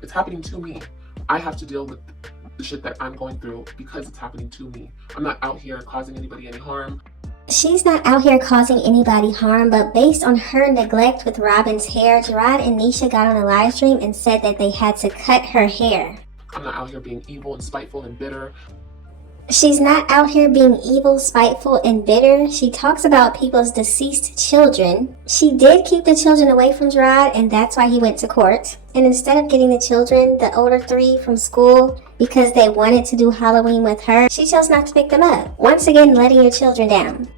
It's happening to me. I have to deal with the shit that I'm going through because it's happening to me. I'm not out here causing anybody any harm. She's not out here causing anybody harm, but based on her neglect with Robin's hair, Gerard and Nisha got on a live stream and said that they had to cut her hair. I'm not out here being evil and spiteful and bitter. She's not out here being evil, spiteful, and bitter. She talks about people's deceased children. She did keep the children away from Gerard, and that's why he went to court. And instead of getting the children, the older 3, from school because they wanted to do Halloween with her, she chose not to pick them up. Once again, letting your children down.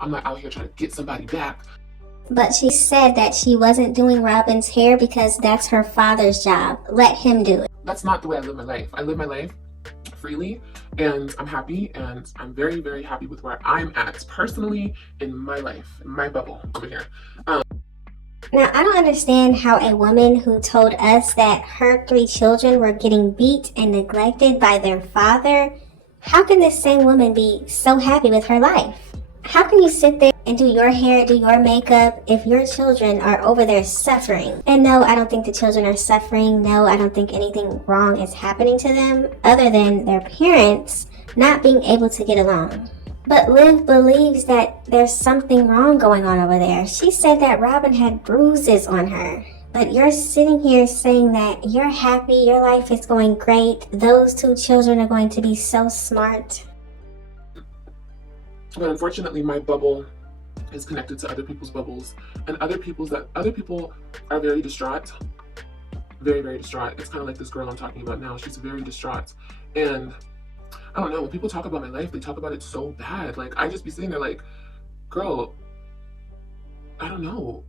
I'm not out here trying to get somebody back. But she said that she wasn't doing Robin's hair because that's her father's job. Let him do it. That's not the way I live my life. I live my life freely, and I'm happy, and I'm very, very happy with where I'm at personally in my life, in my bubble over here. Now, I don't understand how a woman who told us that her 3 children were getting beat and neglected by their father, how can this same woman be so happy with her life? How can you sit there and do your hair, do your makeup, if your children are over there suffering? And no, I don't think the children are suffering. No, I don't think anything wrong is happening to them other than their parents not being able to get along. But Liv believes that there's something wrong going on over there. She said that Robin had bruises on her. But you're sitting here saying that you're happy, your life is going great, those 2 children are going to be so smart. But unfortunately, my bubble is connected to other people's bubbles, and other people are very distraught. Very, very distraught. It's kind of like this girl I'm talking about now. She's very distraught. And I don't know, when people talk about my life, they talk about it so bad. Like, I just be sitting there like, girl, I don't know.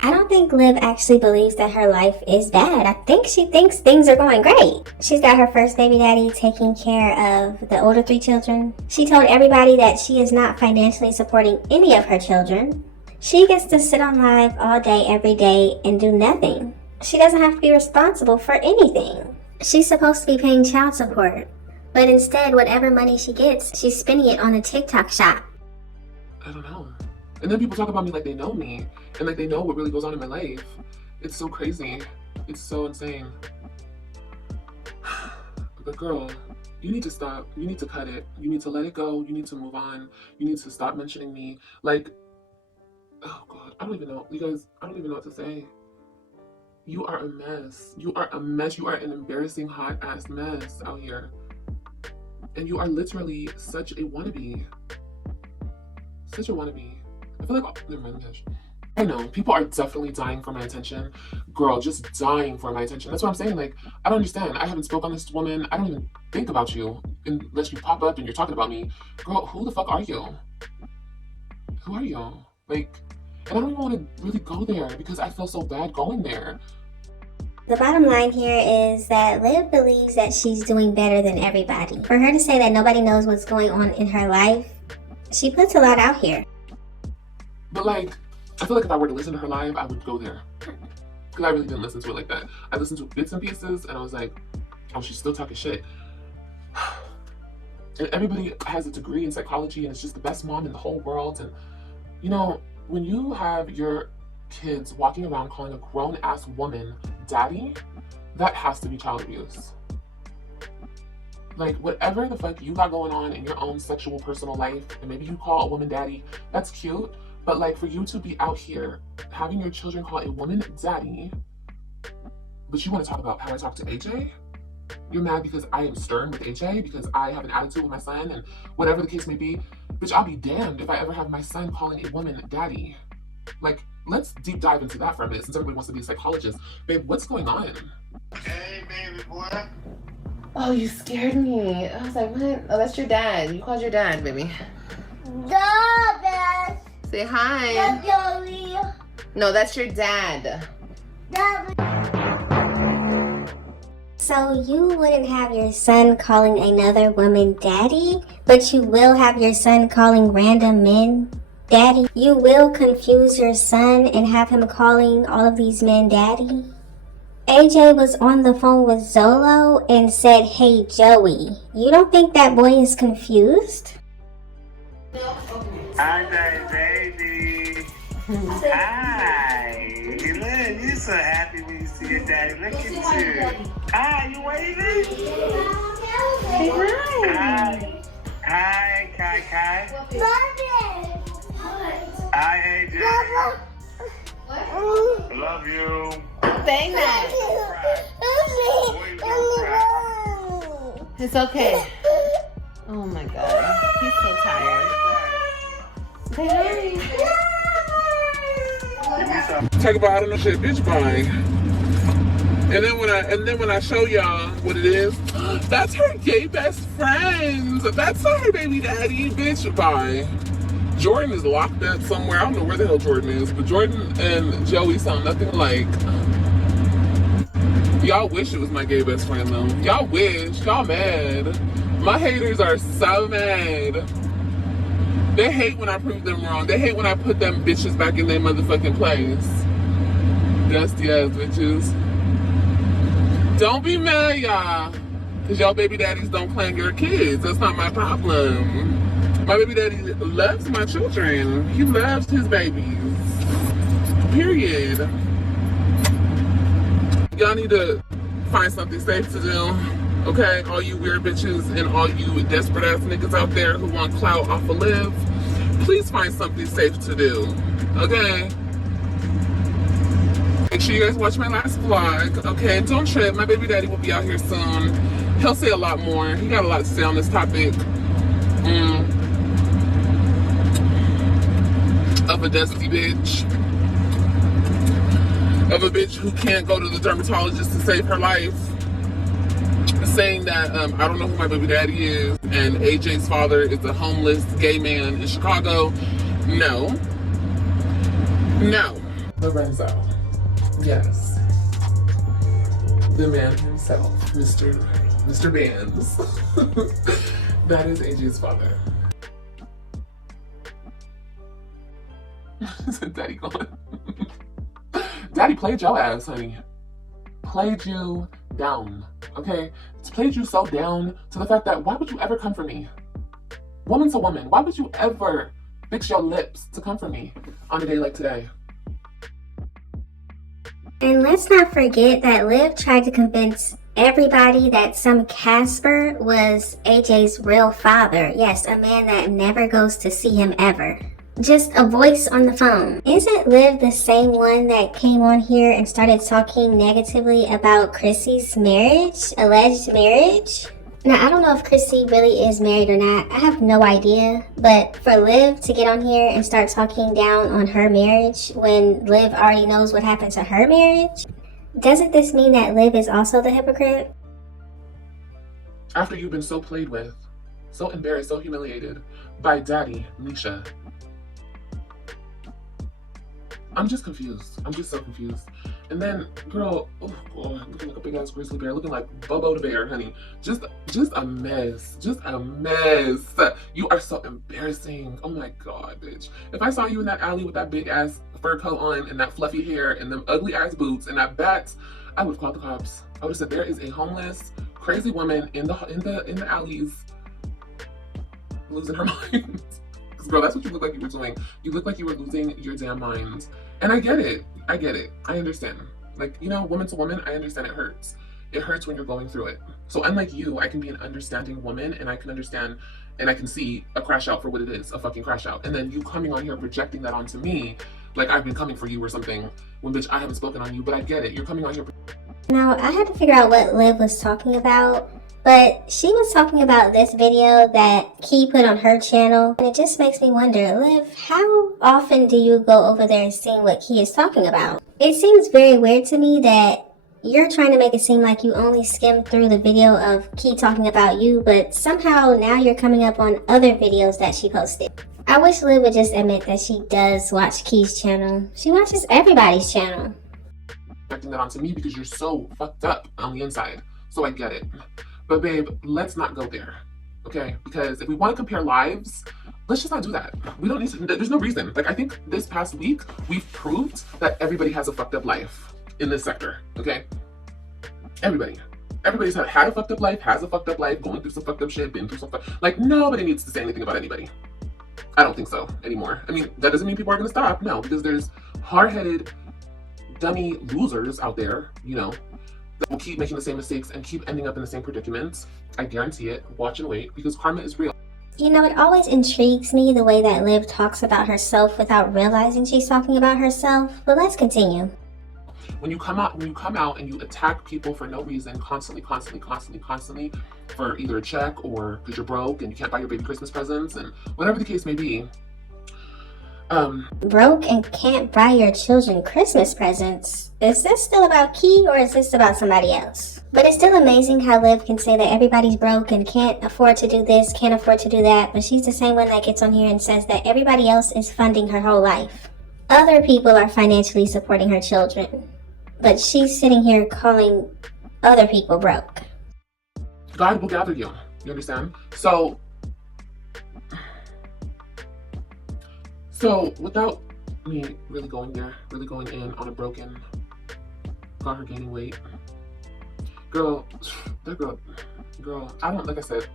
I don't think Liv actually believes that her life is bad. I think she thinks things are going great. She's got her first baby daddy taking care of the older 3 children. She told everybody that she is not financially supporting any of her children. She gets to sit on live all day, every day, and do nothing. She doesn't have to be responsible for anything. She's supposed to be paying child support, but instead, whatever money she gets, she's spending it on the TikTok shop. I don't know. And then people talk about me like they know me, and like they know what really goes on in my life. It's so crazy. It's so insane. But girl, you need to stop. You need to cut it. You need to let it go. You need to move on. You need to stop mentioning me. Like, oh God, I don't even know. You guys, I don't even know what to say. You are a mess. You are a mess. You are an embarrassing hot ass mess out here. And you are literally such a wannabe. Such a wannabe. I feel like, oh, never mind, gosh. I know, people are definitely dying for my attention. Girl, just dying for my attention. That's what I'm saying. Like, I don't understand. I haven't spoken on this woman. I don't even think about you unless you pop up and you're talking about me. Girl, who the fuck are you? Who are you? Like, and I don't even want to really go there because I feel so bad going there. The bottom line here is that Liv believes that she's doing better than everybody. For her to say that nobody knows what's going on in her life, she puts a lot out here. But like, I feel like if I were to listen to her live, I would go there. Because I really didn't listen to it like that. I listened to bits and pieces and I was like, oh, she's still talking shit. And everybody has a degree in psychology and it's just the best mom in the whole world. And, you know, when you have your kids walking around calling a grown-ass woman daddy, that has to be child abuse. Like, whatever the fuck you got going on in your own sexual personal life, and maybe you call a woman daddy, that's cute. But like, for you to be out here having your children call a woman daddy, but you want to talk about how I talk to AJ? You're mad because I am stern with AJ, because I have an attitude with my son, and whatever the case may be. Bitch, I'll be damned if I ever have my son calling a woman daddy. Like, let's deep dive into that for a minute, since everybody wants to be a psychologist. Babe, what's going on? Hey, baby boy. Oh, you scared me. I was like, what? Oh, that's your dad. You called your dad, baby. Dad. Say hi. Daddy. No, that's your dad. Daddy. So you wouldn't have your son calling another woman daddy, but you will have your son calling random men daddy? You will confuse your son and have him calling all of these men daddy? AJ was on the phone with Zolo and said, hey Joey. You don't think that boy is confused? Hi, baby. Hi. Look, you're so happy when you see your daddy. Look at you. Hi, you waving? Say hi. Hi. Hi, Kai. Hi, AJ. Love you. Saying that. Boys don't cry. It's okay. Oh my God. He's so tired. Say hi. Give me some. Talk about I don't know shit, bitch, bye. And then when I show y'all what it is, that's her gay best friend. That's not her baby daddy, bitch, bye. Jordan is locked up somewhere. I don't know where the hell Jordan is, but Jordan and Joey sound nothing alike. Y'all wish it was my gay best friend though. Y'all wish. Y'all mad. My haters are so mad. They hate when I prove them wrong. They hate when I put them bitches back in their motherfucking place. Dusty ass bitches. Don't be mad, y'all. Because y'all baby daddies don't claim your kids. That's not my problem. My baby daddy loves my children. He loves his babies. Period. Y'all need to find something safe to do. Okay? All you weird bitches and all you desperate ass niggas out there who want clout off of Liv, please find something safe to do. Okay? Make sure you guys watch my last vlog. Okay? Don't trip. My baby daddy will be out here soon. He'll say a lot more. He got a lot to say on this topic. Of a dusty bitch. Of a bitch who can't go to the dermatologist to save her life. Saying that I don't know who my baby daddy is and AJ's father is a homeless gay man in Chicago. No. No. Lorenzo. Yes. The man himself, Mr. Bands. That is AJ's father. Daddy gone. Daddy played your ass, honey. Played you down, okay? It's played you so down to the fact that why would you ever come for me? Woman to woman, why would you ever fix your lips to come for me on a day like today? And let's not forget that Liv tried to convince everybody that some Casper was AJ's real father. Yes, a man that never goes to see him ever. Just a voice on the phone. Isn't Liv the same one that came on here and started talking negatively about Chrissy's marriage, alleged marriage? Now, I don't know if Chrissy really is married or not. I have no idea. But for Liv to get on here and start talking down on her marriage when Liv already knows what happened to her marriage, doesn't this mean that Liv is also the hypocrite? After you've been so played with, so embarrassed, so humiliated by Daddy Misha. I'm just confused. I'm just so confused. And then, girl, oh God, looking like a big ass grizzly bear, looking like Bobo the bear, honey. Just a mess. Just a mess. You are so embarrassing. Oh my God, bitch. If I saw you in that alley with that big ass fur coat on and that fluffy hair and them ugly ass boots and that bat, I would have called the cops. I would have said there is a homeless, crazy woman in the alleys losing her mind. Girl, that's what you look like you were doing. You look like you were losing your damn mind. And I get it. I get it. I understand. Like, you know, woman to woman, I understand it hurts. It hurts when you're going through it. So unlike you, I can be an understanding woman and I can understand and I can see a crash out for what it is, a fucking crash out. And then you coming on here projecting that onto me, like I've been coming for you or something, when bitch, I haven't spoken on you, but I get it. You're coming on here. Now, I had to figure out what Liv was talking about. But she was talking about this video that Key put on her channel, and it just makes me wonder, Liv, how often do you go over there and see what Key is talking about? It seems very weird to me that you're trying to make it seem like you only skimmed through the video of Key talking about you, but somehow now you're coming up on other videos that she posted. I wish Liv would just admit that she does watch Key's channel. She watches everybody's channel. Projecting that onto me because you're so fucked up on the inside. So I get it. But babe, let's not go there, okay? Because if we want to compare lives, let's just not do that. We don't need to, there's no reason. Like, I think this past week, we've proved that everybody has a fucked up life in this sector, okay? Everybody. Everybody's had a fucked up life, has a fucked up life, going through some fucked up shit, been through some like, nobody needs to say anything about anybody. I don't think so anymore. I mean, that doesn't mean people are gonna stop, no, because there's hard-headed, dummy losers out there, you know, that will keep making the same mistakes and keep ending up in the same predicaments. I guarantee it. Watch and wait, because karma is real. You know, it always intrigues me the way that Liv talks about herself without realizing she's talking about herself. But let's continue. When you come out and you attack people for no reason, constantly, for either a check or because you're broke and you can't buy your baby Christmas presents and whatever the case may be. Broke and can't buy your children Christmas presents? Is this still about Key or is this about somebody else? But it's still amazing how Liv can say that everybody's broke and can't afford to do this, can't afford to do that, but she's the same one that gets on here and says that everybody else is funding her whole life. Other people are financially supporting her children, but she's sitting here calling other people broke. God will gather you. You understand? So without me really going there, really going in on a broken, got her gaining weight. Girl, I don't, like I said,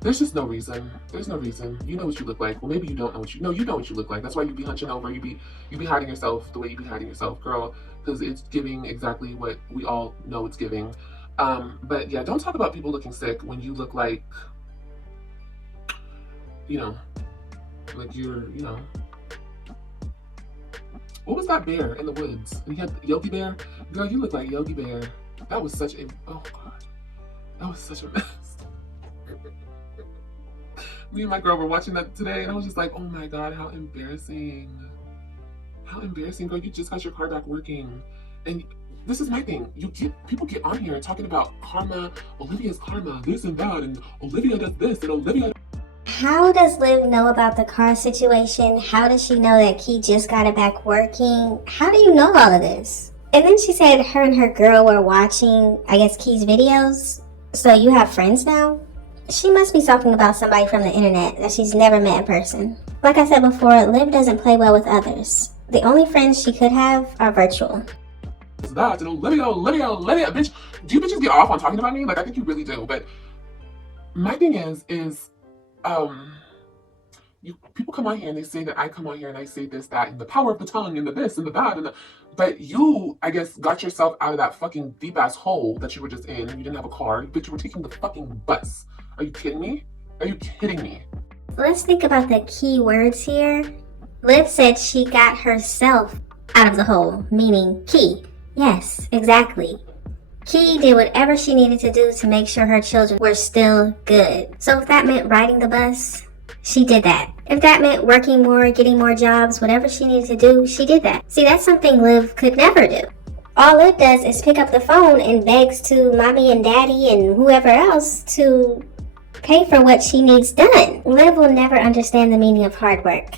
there's just no reason. There's no reason. You know what you look like. Well, maybe you don't know what you know. You know what you look like. That's why you be hunching over. You be hiding yourself the way you be hiding yourself, girl, because it's giving exactly what we all know it's giving. But yeah, don't talk about people looking sick when you look like, you know, like you're, you know. What was that bear in the woods? And he had Yogi Bear? Girl, you look like Yogi Bear. That was such a, oh God. That was such a mess. Me and my girl were watching that today and I was just like, oh my God, how embarrassing. How embarrassing, girl. You just got your car back working. And this is my thing. People get on here talking about karma, Olivia's karma, this and that, and Olivia does this, and Olivia. How does Liv know about the car situation? How does she know that Key just got it back working? How do you know all of this? And then she said her and her girl were watching, I guess, Key's videos. So you have friends now? She must be talking about somebody from the internet that she's never met in person. Like I said before, Liv doesn't play well with others. The only friends she could have are virtual. That and Olivia, bitch. Do you bitches get off on talking about me? Like, I think you really do. But my thing is people come on here and they say that I come on here and I say this, that, and the power of the tongue, and the this, and the that, and the... But you, I guess, got yourself out of that fucking deep-ass hole that you were just in. You didn't have a car, but you were taking the fucking bus. Are you kidding me? Are you kidding me? Let's think about the key words here. Liv said she got herself out of the hole, meaning Key. Yes, exactly. Key did whatever she needed to do to make sure her children were still good. So if that meant riding the bus, she did that. If that meant working more, getting more jobs, whatever she needed to do, she did that. See, that's something Liv could never do. All Liv does is pick up the phone and begs to mommy and daddy and whoever else to pay for what she needs done. Liv will never understand the meaning of hard work.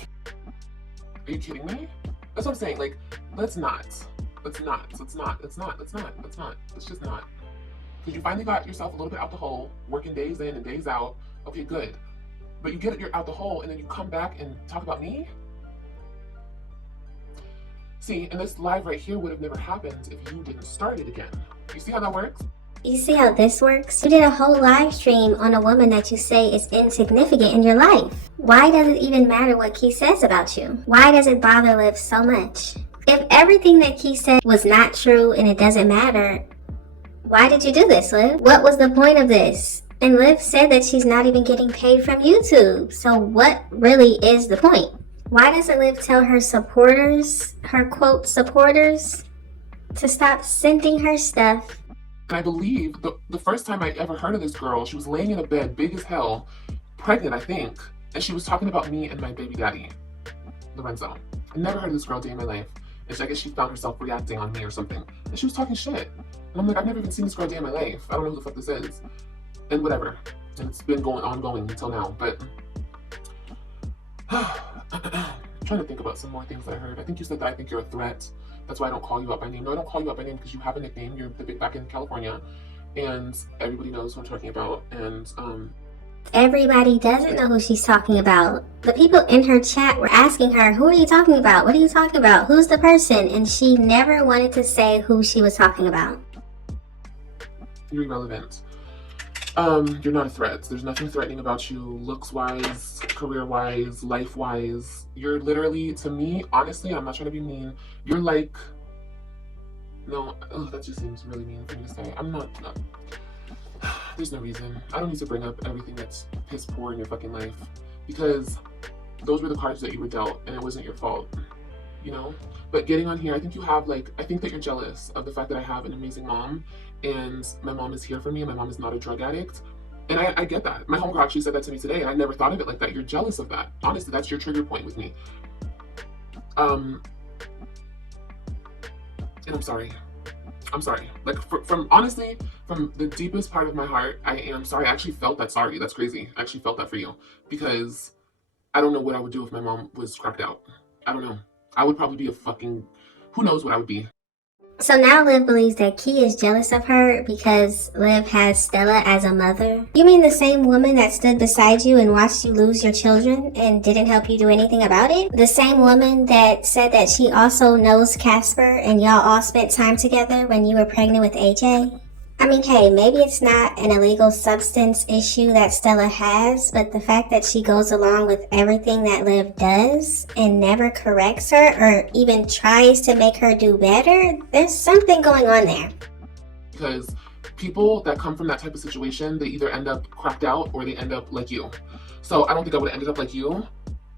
Are you kidding me? That's what I'm saying. Like, let's not. It's just not. Because you finally got yourself a little bit out the hole, working days in and days out. Okay, good. But you get out the hole and then you come back and talk about me? See, and this live right here would have never happened if you didn't start it again. You see how that works? You see how this works? You did a whole live stream on a woman that you say is insignificant in your life. Why does it even matter what Key says about you? Why does it bother Liv so much? If everything that Key said was not true and it doesn't matter, why did you do this, Liv? What was the point of this? And Liv said that she's not even getting paid from YouTube. So what really is the point? Why doesn't Liv tell her supporters, her quote supporters, to stop sending her stuff? And I believe the first time I ever heard of this girl, she was laying in a bed, big as hell, pregnant, I think. And she was talking about me and my baby daddy, Lorenzo. I never heard of this girl a day in my life. And I guess she found herself reacting on me or something. And she was talking shit. And I'm like, I've never even seen this girl a day in my life. I don't know who the fuck this is. And whatever. And it's been ongoing until now. But I'm trying to think about some more things that I heard. I think you said that I think you're a threat. That's why I don't call you out by name. No, I don't call you out by name because you have a nickname. You're the big back in California. And everybody knows who I'm talking about. And Everybody doesn't know who she's talking about. The people in her chat were asking her, who are you talking about? What are you talking about? Who's the person? And she never wanted to say who she was talking about. You're irrelevant. You're not a threat. There's nothing threatening about you, looks-wise, career-wise, life-wise. You're literally, to me, honestly, I'm not trying to be mean, you're like, no, that just seems really mean for me to say. I'm not. There's no reason. I don't need to bring up everything that's piss poor in your fucking life because those were the cards that you were dealt and it wasn't your fault, you know? But getting on here, I think you have I think that you're jealous of the fact that I have an amazing mom and my mom is here for me and my mom is not a drug addict. And I get that. My homegirl actually said that to me today and I never thought of it like that. You're jealous of that. Honestly, that's your trigger point with me. And I'm sorry. Like, honestly, from the deepest part of my heart, I am sorry. I actually felt that sorry. That's crazy. I actually felt that for you because I don't know what I would do if my mom was cracked out. I don't know. I would probably be who knows what I would be. So now Liv believes that Key is jealous of her because Liv has Stella as a mother. You mean the same woman that stood beside you and watched you lose your children and didn't help you do anything about it? The same woman that said that she also knows Casper and y'all all spent time together when you were pregnant with AJ? I mean, hey, maybe it's not an illegal substance issue that Stella has, but the fact that she goes along with everything that Liv does and never corrects her or even tries to make her do better, there's something going on there. Because people that come from that type of situation, they either end up cracked out or they end up like you. So I don't think I would have ended up like you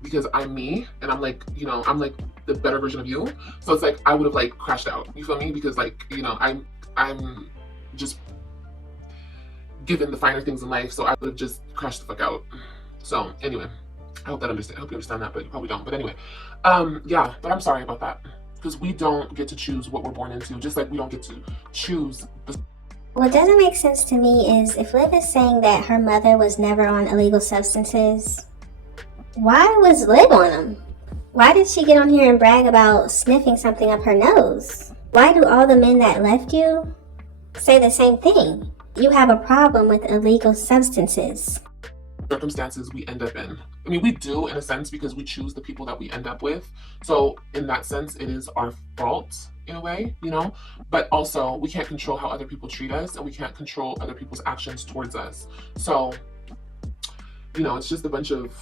because I'm me and I'm like, I'm like the better version of you. So it's like I would have crashed out. You feel me? Because I'm just given the finer things in life, so I would have just crashed the fuck out. So anyway, I hope you understand that, but you probably don't. But anyway, yeah, but I'm sorry about that because we don't get to choose what we're born into, just like we don't get to choose the. What doesn't make sense to me is if Liv is saying that her mother was never on illegal substances, why was Liv on them? Why did she get on here and brag about sniffing something up her nose? Why do all the men that left you say the same thing? You have a problem with illegal substances. Circumstances we end up in. I mean, we do in a sense because we choose the people that we end up with. So in that sense, it is our fault in a way, but also we can't control how other people treat us and we can't control other people's actions towards us. So, it's just a bunch of,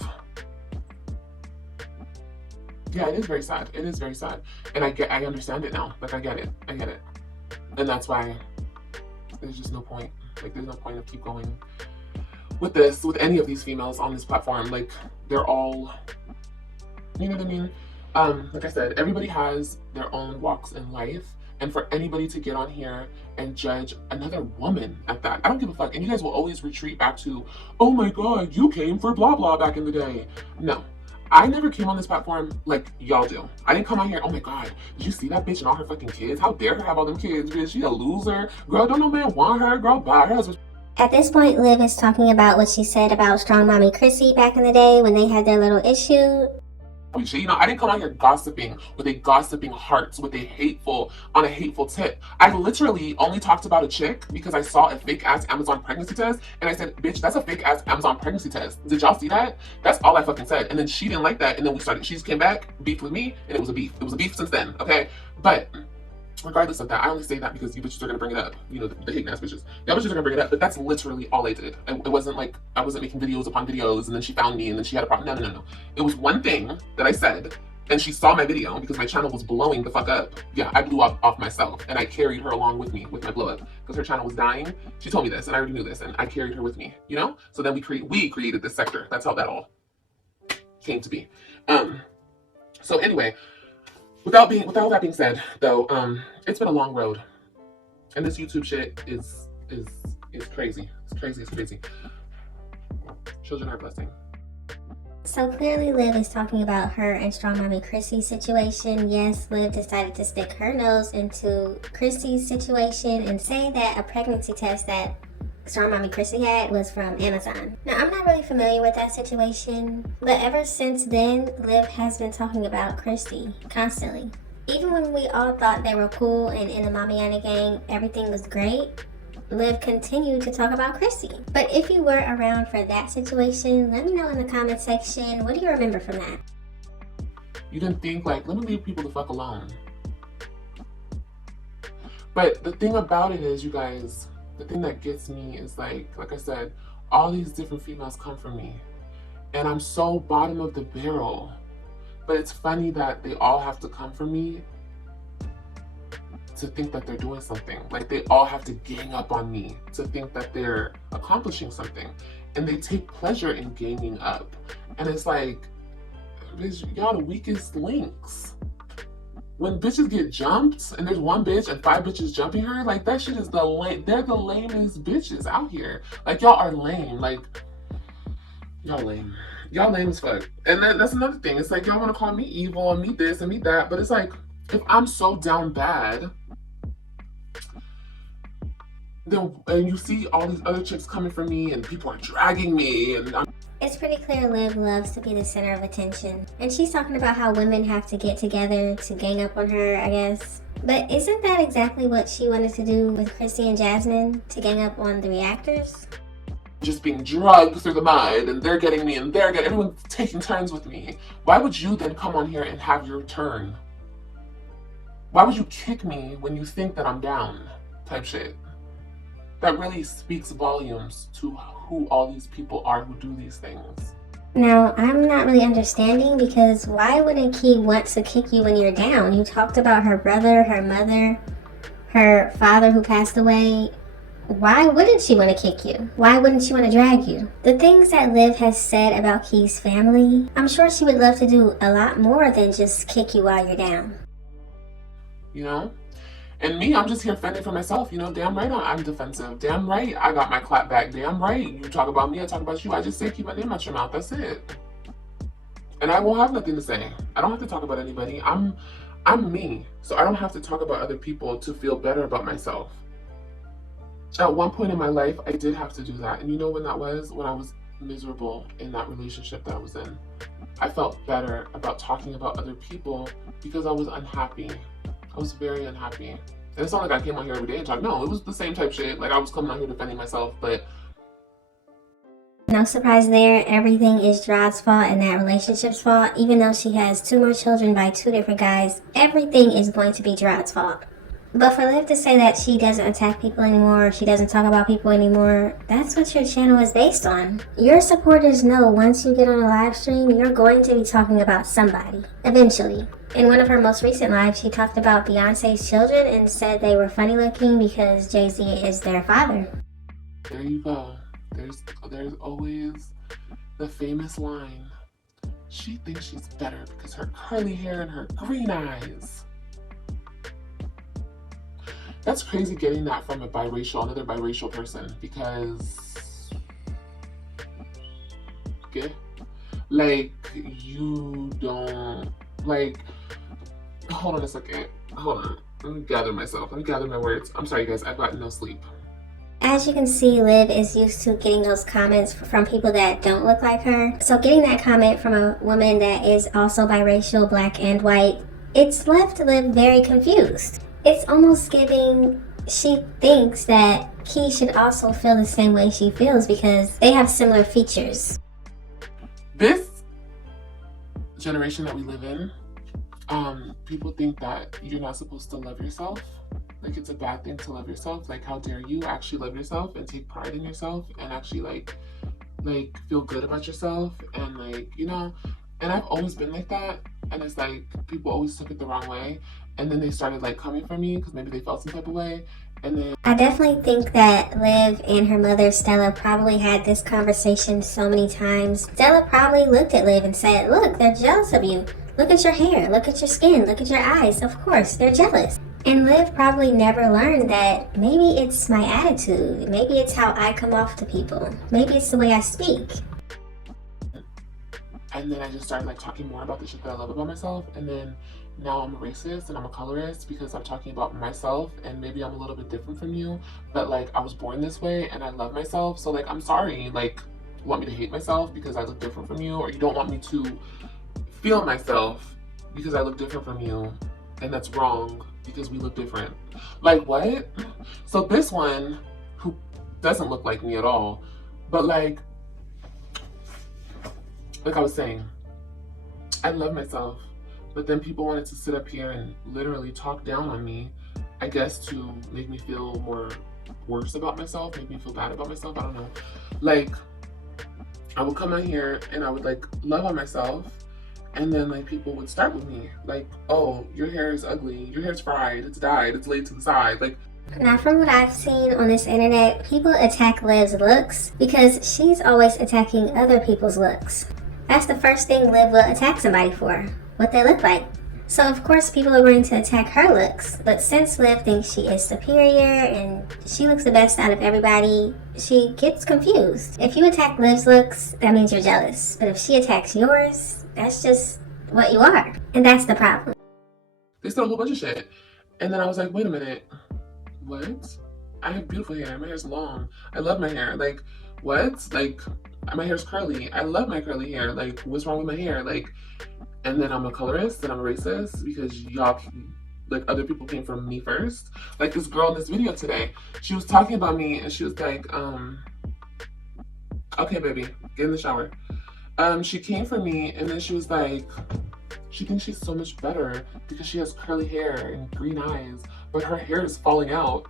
yeah, it is very sad. It is very sad. And I understand it now. I get it. And that's why there's just no point. There's no point of keep going with any of these females on this platform. They're all, you know what I mean? like I said, everybody has their own walks in life. And for anybody to get on here and judge another woman at that, I don't give a fuck. And you guys will always retreat back to, oh my God, you came for blah blah back in the day. No, I never came on this platform like y'all do. I didn't come on here, oh my God, did you see that bitch and all her fucking kids? How dare her have all them kids, bitch? She a loser. Girl, don't no man want her. Girl, buy her husband. At this point, Liv is talking about what she said about Strong Mommy Chrissy back in the day when they had their little issue. You know, I didn't come out here gossiping with a gossiping heart, with a hateful tip. I literally only talked about a chick because I saw a fake ass Amazon pregnancy test and I said, bitch, that's a fake ass Amazon pregnancy test. Did y'all see that? That's all I fucking said. And then she didn't like that, and then she just came back, beefed with me, and it was a beef. It was a beef since then, okay? But regardless of that, I only say that because you bitches are gonna bring it up. You know, the hating ass bitches. Y'all bitches are gonna bring it up, but that's literally all I did. It wasn't like I wasn't making videos upon videos and then she found me and then she had a problem. No. It was one thing that I said and she saw my video because my channel was blowing the fuck up. Yeah, I blew up off myself and I carried her along with me with my blow up because her channel was dying. She told me this and I already knew this and I carried her with me, you know? So then we created this sector. That's how that all came to be. So anyway, with all that being said, though, it's been a long road, and this YouTube shit is crazy. It's crazy. Children are a blessing. So clearly Liv is talking about her and Strong Mommy Chrissy's situation. Yes, Liv decided to stick her nose into Chrissy's situation and say that a pregnancy test that Strong Mommy Chrissy had was from Amazon. Now, I'm not really familiar with that situation, but ever since then, Liv has been talking about Chrissy constantly. Even when we all thought they were cool and in the Mamiana gang, everything was great, Liv continued to talk about Chrissy. But if you were around for that situation, let me know in the comment section, what do you remember from that? You didn't think, like, let me leave people the fuck alone. But the thing about it is, you guys, the thing that gets me is like I said, all these different females come from me. And I'm so bottom of the barrel. But it's funny that they all have to come from me to think that they're doing something. Like they all have to gang up on me to think that they're accomplishing something. And they take pleasure in ganging up. And it's like, bitch, y'all the weakest links. When bitches get jumped and there's one bitch and 5 bitches jumping her, like that shit is they're the lamest bitches out here. Like y'all are lame. Like y'all lame. Y'all lame as fuck. And that's another thing. It's like y'all want to call me evil and me this and me that, but it's like if I'm so down bad, then and you see all these other chicks coming for me and people are dragging me and It's pretty clear Liv loves to be the center of attention. And she's talking about how women have to get together to gang up on her, I guess. But isn't that exactly what she wanted to do with Chrissy and Jasmine? To gang up on the reactors? Just being drugged through the mud and they're getting me and everyone's taking turns with me. Why would you then come on here and have your turn? Why would you kick me when you think that I'm down? Type shit. That really speaks volumes to who all these people are who do these things. Now, I'm not really understanding because why wouldn't Key want to kick you when you're down? You talked about her brother, her mother, her father who passed away. Why wouldn't she want to kick you? Why wouldn't she want to drag you? The things that Liv has said about Key's family, I'm sure she would love to do a lot more than just kick you while you're down. You know? And me, I'm just here fending for myself, you know, damn right I'm defensive. Damn right I got my clap back. Damn right you talk about me, I talk about you. I just say keep my name out your mouth, that's it. And I won't have nothing to say. I don't have to talk about anybody. I'm me, so I don't have to talk about other people to feel better about myself. At one point in my life, I did have to do that. And you know when that was? When I was miserable in that relationship that I was in. I felt better about talking about other people because I was unhappy. I was very unhappy. And it's not like I came on here every day and talked. No, it was the same type shit. Like I was coming out here defending myself, but no surprise there, everything is Gerard's fault and that relationship's fault. Even though she has 2 more children by 2 different guys, everything is going to be Gerard's fault. But for Liv to say that she doesn't attack people anymore, she doesn't talk about people anymore, that's what your channel is based on. Your supporters know once you get on a live stream, you're going to be talking about somebody, eventually. In one of her most recent lives, she talked about Beyonce's children and said they were funny looking because Jay-Z is their father. There you go. There's always the famous line. She thinks she's better because her curly hair and her green eyes. That's crazy getting that from another biracial person, because, okay, like, you don't, like, hold on a second, hold on, let me gather myself, let me gather my words. I'm sorry guys, I've gotten no sleep. As you can see, Liv is used to getting those comments from people that don't look like her. So getting that comment from a woman that is also biracial, black and white, it's left Liv very confused. It's almost giving she thinks that Key should also feel the same way she feels because they have similar features. This generation that we live in, people think that you're not supposed to love yourself. Like, it's a bad thing to love yourself. Like, how dare you actually love yourself and take pride in yourself and actually like feel good about yourself, and like, you know, and I've always been like that, and it's like people always took it the wrong way, and then they started like coming for me because maybe they felt some type of way, and then I definitely think that Liv and her mother Stella probably had this conversation so many times. Stella probably looked at Liv and said, look, they're jealous of you. Look at your hair, look at your skin, look at your eyes. Of course, they're jealous. And Liv probably never learned that maybe it's my attitude. Maybe it's how I come off to people. Maybe it's the way I speak. And then I just started like talking more about the shit that I love about myself. And then now I'm a racist and I'm a colorist because I'm talking about myself, and maybe I'm a little bit different from you, but like I was born this way and I love myself. So like, I'm sorry, like, you want me to hate myself because I look different from you, or you don't want me to feel myself because I look different from you, and that's wrong because we look different. Like, what? So this one, who doesn't look like me at all, but like I was saying, I love myself, but then people wanted to sit up here and literally talk down on me, I guess to make me feel worse about myself, make me feel bad about myself, I don't know. Like, I would come out here and I would like love on myself, and then like people would start with me like, oh, your hair is ugly, your hair's fried, it's dyed, it's laid to the side. Like, now from what I've seen on this internet, people attack Liv's looks because she's always attacking other people's looks. That's the first thing Liv will attack somebody for, what they look like. So of course people are going to attack her looks, but since Liv thinks she is superior and she looks the best out of everybody, she gets confused. If you attack Liv's looks, that means you're jealous. But if she attacks yours, that's just what you are. And that's the problem. They said a whole bunch of shit. And then I was like, wait a minute, what? I have beautiful hair, my hair's long, I love my hair. Like, what? Like, my hair's curly, I love my curly hair. Like, what's wrong with my hair? Like, and then I'm a colorist and I'm a racist because y'all, like, other people came from me first. Like this girl in this video today, she was talking about me and she was like, okay baby, get in the shower. She came for me and then she was like, she thinks she's so much better because she has curly hair and green eyes, but her hair is falling out.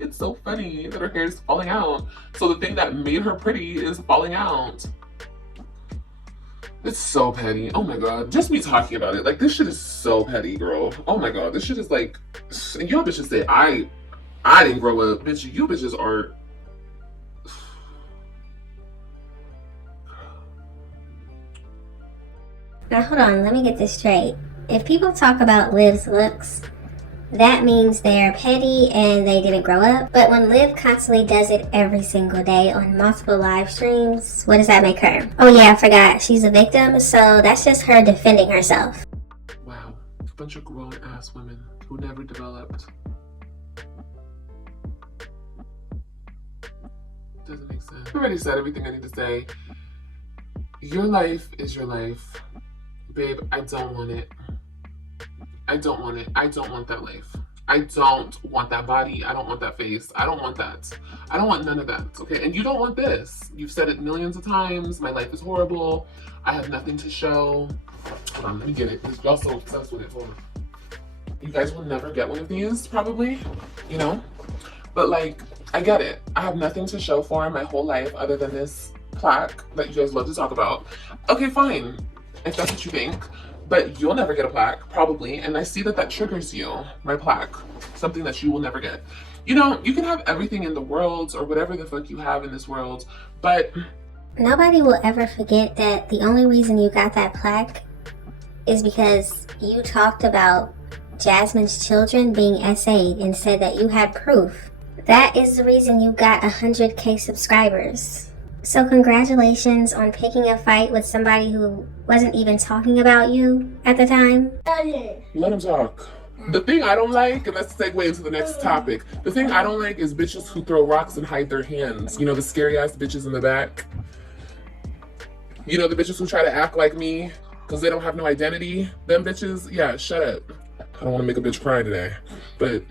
It's so funny that her hair is falling out. So the thing that made her pretty is falling out. It's so petty. Oh my god. Just me talking about it. Like, this shit is so petty, girl. Oh my god. This shit is like, and y'all bitches say, I didn't grow up. Bitch, you bitches are. Now hold on, let me get this straight. If people talk about Liv's looks, that means they're petty and they didn't grow up. But when Liv constantly does it every single day on multiple live streams, what does that make her? Oh yeah, I forgot. She's a victim, so that's just her defending herself. Wow. A bunch of grown ass women who never developed. Doesn't make sense. I already said everything I need to say. Your life is your life. Babe, I don't want it. I don't want it. I don't want that life. I don't want that body. I don't want that face. I don't want that. I don't want none of that, okay? And you don't want this. You've said it millions of times. My life is horrible. I have nothing to show. Hold on, let me get it. Y'all so obsessed with it. Hold on. You guys will never get one of these, probably, you know? But like, I get it. I have nothing to show for my whole life other than this plaque that you guys love to talk about. Okay, fine, if that's what you think. But you'll never get a plaque, probably. And I see that that triggers you, my plaque. Something that you will never get. You know, you can have everything in the world or whatever the fuck you have in this world, but Nobody will ever forget that the only reason you got that plaque is because you talked about Jasmine's children being SA'd and said that you had proof. That is the reason you got 100K subscribers. So congratulations on picking a fight with somebody who wasn't even talking about you at the time. Let him talk. The thing I don't like, and let's segue into the next topic. The thing I don't like is bitches who throw rocks and hide their hands. You know, the scary ass bitches in the back. You know, the bitches who try to act like me because they don't have no identity. Them bitches, yeah, shut up. I don't want to make a bitch cry today, but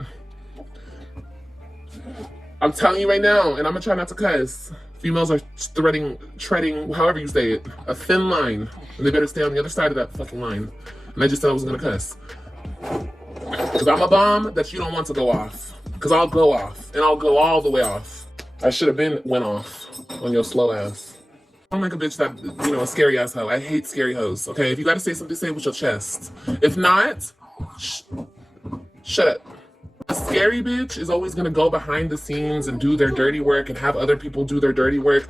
I'm telling you right now, and I'm gonna try not to cuss. Females are treading, however you say it, a thin line, and they better stay on the other side of that fucking line. And I just said I wasn't gonna cuss. Because I'm a bomb that you don't want to go off. Because I'll go off, and I'll go all the way off. I should have went off on your slow ass. I don't like a bitch that, you know, a scary ass hoe. I hate scary hoes, okay? If you gotta say something, say it with your chest. If not, shut up. A scary bitch is always gonna go behind the scenes and do their dirty work and have other people do their dirty work.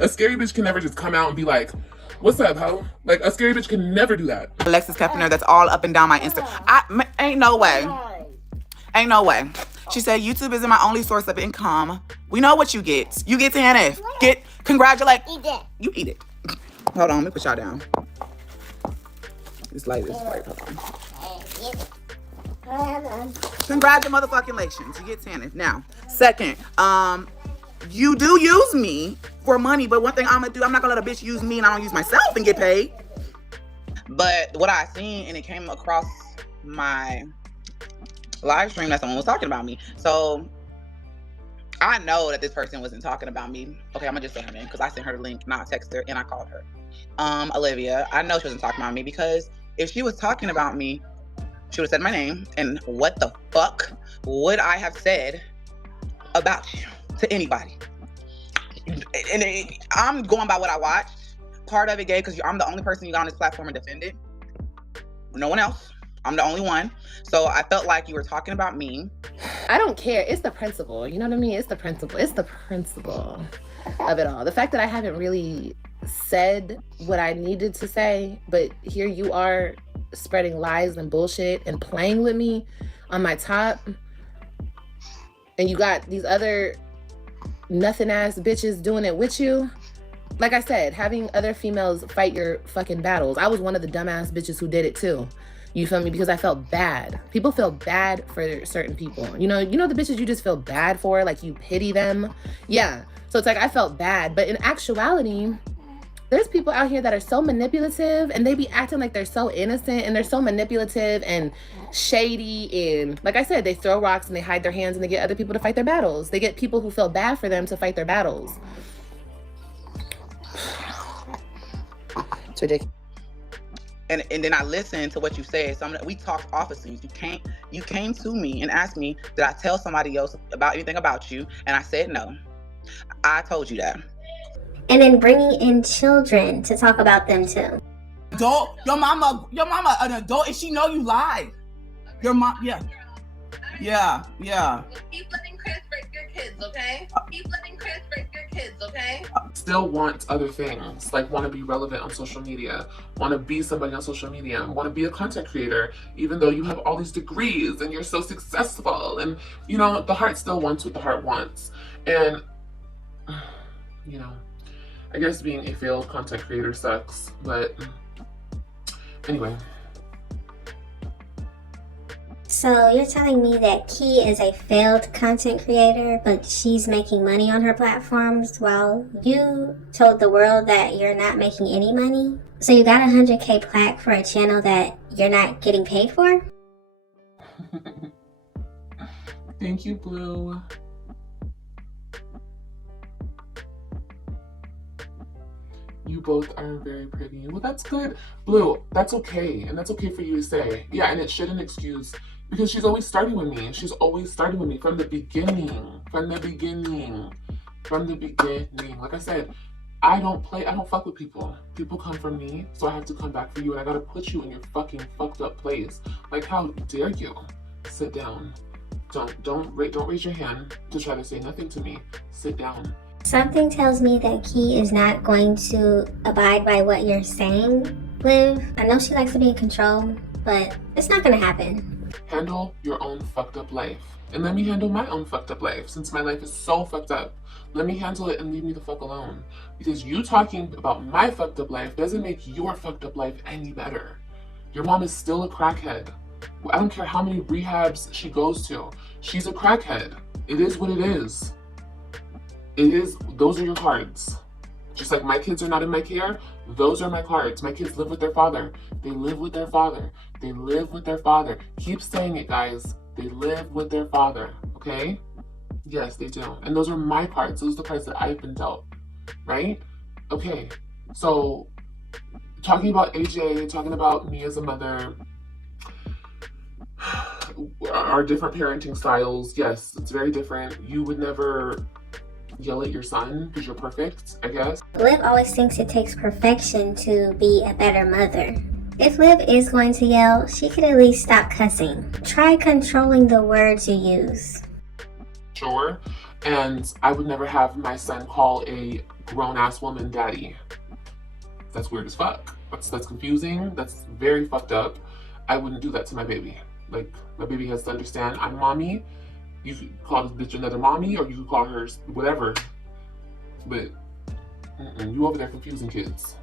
A scary bitch can never just come out and be like, what's up, ho? Like, a scary bitch can never do that. Alexis Kepner, that's all up and down my Insta. Ain't no way. Ain't no way. She said, YouTube isn't my only source of income. We know what you get. You get TNF. Congratulate. Eat it. You eat it. Hold on, let me put y'all down. This light is bright. Hold on. Congratulations. You get TNF. Now, second, you do use me for money, but one thing I'm gonna do, I'm not gonna let a bitch use me and I don't use myself and get paid. But what I seen, and it came across my live stream that someone was talking about me. So I know that this person wasn't talking about me. Okay, I'm gonna just say her name because I sent her the link, and I texted her and I called her. Olivia, I know she wasn't talking about me, because if she was talking about me, she would have said my name, and what the fuck would I have said about you to anybody? And I'm going by what I watched. Part of it, gay, because I'm the only person you got on this platform and defended. No one else. I'm the only one. So I felt like you were talking about me. I don't care. It's the principle. You know what I mean? It's the principle. It's the principle of it all. The fact that I haven't really said what I needed to say, but here you are spreading lies and bullshit and playing with me on my top. And you got these other nothing ass bitches doing it with you. Like I said, having other females fight your fucking battles. I was one of the dumbass bitches who did it too. You feel me? Because I felt bad. People feel bad for certain people. You know the bitches you just feel bad for, like you pity them. Yeah. So it's like I felt bad, but in actuality, there's people out here that are so manipulative and they be acting like they're so innocent and they're so manipulative and shady. And like I said, they throw rocks and they hide their hands and they get other people to fight their battles. They get people who feel bad for them to fight their battles. It's ridiculous. And then I listened to what you said. So we talked off of scenes. You came to me and asked me, did I tell somebody else about anything about you? And I said no. I told you that. And then bringing in children to talk about them too. Adult, your mama an adult, and she know you lied. Your mom, yeah. Keep letting Chris break your kids, okay? Keep letting Chris break your kids, okay? Still want other things, like want to be relevant on social media, want to be somebody on social media, want to be a content creator, even though you have all these degrees and you're so successful. And, the heart still wants what the heart wants. And, I guess being a failed content creator sucks, but anyway. So you're telling me that Key is a failed content creator, but she's making money on her platforms while you told the world that you're not making any money? So you got a 100K plaque for a channel that you're not getting paid for? Thank you, Blue. You both are very pretty. Well, that's good. Blue, that's okay. And that's okay for you to say. Yeah, and it shouldn't excuse, because she's always starting with me. She's always starting with me from the beginning. From the beginning. Like I said, I don't fuck with people. People come from me, so I have to come back for you, and I gotta put you in your fucking fucked up place. Like, how dare you? Sit down. Don't raise your hand to try to say nothing to me. Sit down. Something tells me that Key is not going to abide by what you're saying, Liv. I know she likes to be in control, but it's not gonna happen. Handle your own fucked up life. And let me handle my own fucked up life. Since my life is so fucked up, let me handle it and leave me the fuck alone. Because you talking about my fucked up life doesn't make your fucked up life any better. Your mom is still a crackhead. I don't care how many rehabs she goes to. She's a crackhead. It is what it is. It is, those are your cards. Just like my kids are not in my care, those are my cards. My kids live with their father. They live with their father. They live with their father. Keep saying it, guys. They live with their father, okay? Yes, they do. And those are my cards. Those are the cards that I've been dealt, right? Okay, so talking about AJ, talking about me as a mother, our different parenting styles, yes, it's very different. You would never yell at your son because you're perfect, I guess. Liv always thinks it takes perfection to be a better mother. If Liv is going to yell, she could at least stop cussing. Try controlling the words you use. Sure, and I would never have my son call a grown-ass woman daddy. That's weird as fuck. That's confusing. That's very fucked up. I wouldn't do that to my baby. Like, my baby has to understand I'm mommy. You could call this bitch another mommy, or you could call her whatever. But you over there confusing kids.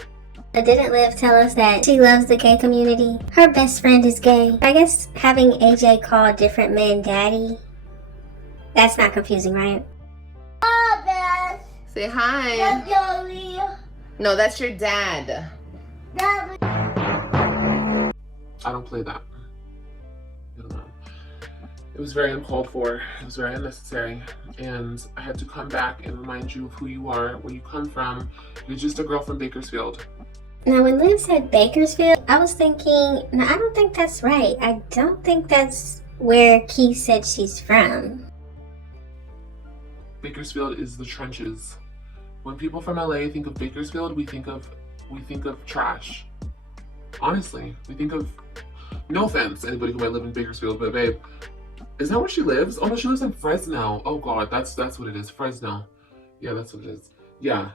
But didn't Liv tell us that she loves the gay community? Her best friend is gay. I guess having AJ call different men daddy, that's not confusing, right? Say hi. No, that's your dad. I don't play that. It was very uncalled for. It was very unnecessary. And I had to come back and remind you of who you are, where you come from. You're just a girl from Bakersfield. Now, when Liv said Bakersfield, I was thinking, no, I don't think that's right. I don't think that's where Key said she's from. Bakersfield is the trenches. When people from LA think of Bakersfield, we think of trash. Honestly, we think of, no offense to anybody who might live in Bakersfield, but babe, is that where she lives? Oh no, she lives in Fresno. Oh god, that's what it is. Fresno. Yeah, that's what it is. Yeah.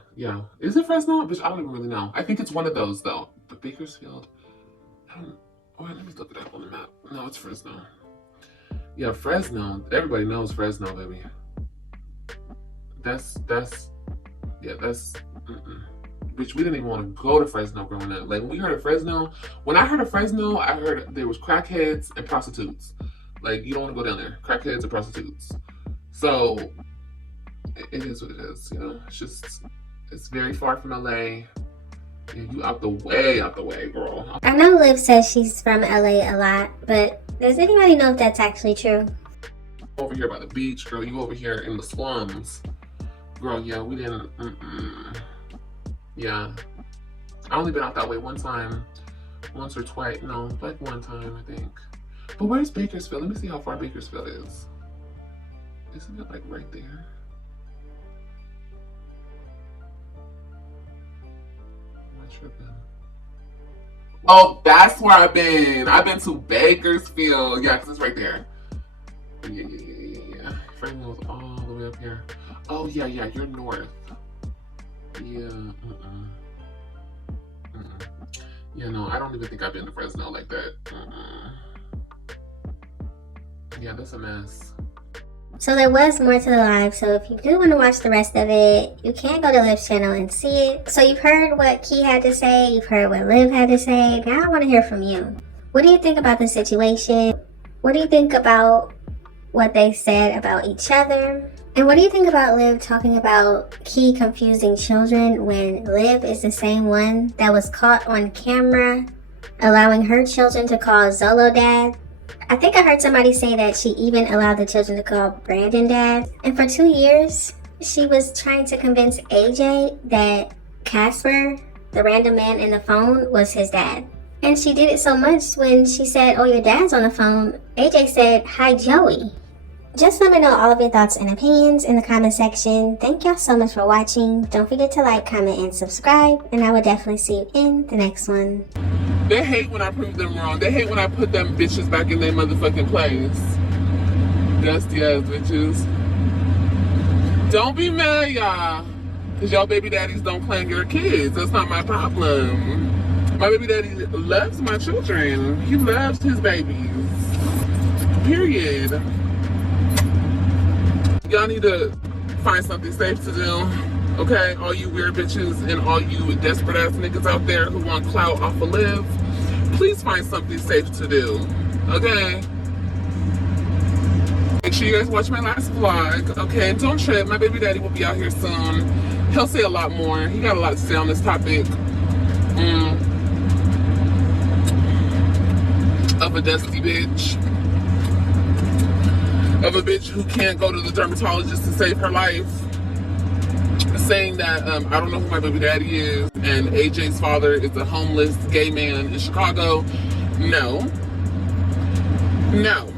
Is it Fresno? But I don't even really know. I think it's one of those though. But Bakersfield, let me look it up on the map. No, it's Fresno. Yeah, Fresno. Everybody knows Fresno, baby. That's bitch, we didn't even want to go to Fresno growing up. Like, when we heard of Fresno, when I heard of Fresno, I heard there was crackheads and prostitutes. Like, you don't want to go down there. Crackheads and prostitutes. So, it is what it is, you know? It's very far from LA. Yeah, you out the way, girl. I know Liv says she's from LA a lot, but does anybody know if that's actually true? Over here by the beach, girl. You over here in the slums. Girl, yeah, we didn't, Yeah. I only been out that way one time. Once or twice. No, like one time, I think. But where's Bakersfield? Let me see how far Bakersfield is. Isn't it like right there? Am I tripping? Oh, that's where I've been. I've been to Bakersfield. Yeah, because it's right there. Yeah. Fresno's all the way up here. Oh, yeah, you're north. Yeah, Yeah, no, I don't even think I've been to Fresno like that. Yeah, that's a mess. So there was more to the live, so if you do want to watch the rest of it, you can go to Liv's channel and see it. So you've heard what Key had to say, you've heard what Liv had to say, now I want to hear from you. What do you think about the situation? What do you think about what they said about each other? And what do you think about Liv talking about Key confusing children when Liv is the same one that was caught on camera allowing her children to call Zolo dad? I think I heard somebody say that she even allowed the children to call Brandon dad. And for 2 years, she was trying to convince AJ that Casper, the random man in the phone, was his dad. And she did it so much when she said, "Oh, your dad's on the phone," AJ said, "Hi, Joey." Just let me know all of your thoughts and opinions in the comment section. Thank y'all so much for watching. Don't forget to like, comment, and subscribe. And I will definitely see you in the next one. They hate when I prove them wrong. They hate when I put them bitches back in their motherfucking place. Dusty ass bitches. Don't be mad, y'all. Because y'all baby daddies don't claim your kids. That's not my problem. My baby daddy loves my children. He loves his babies. Period. Y'all need to find something safe to do. Okay? All you weird bitches and all you desperate ass niggas out there who want clout off of Liv, please find something safe to do. Okay? Make sure you guys watch my last vlog. Okay? Don't trip. My baby daddy will be out here soon. He'll say a lot more. He got a lot to say on this topic. Of a dusty bitch. Of a bitch who can't go to the dermatologist to save her life. Saying that I don't know who my baby daddy is and AJ's father is a homeless gay man in Chicago. No. No.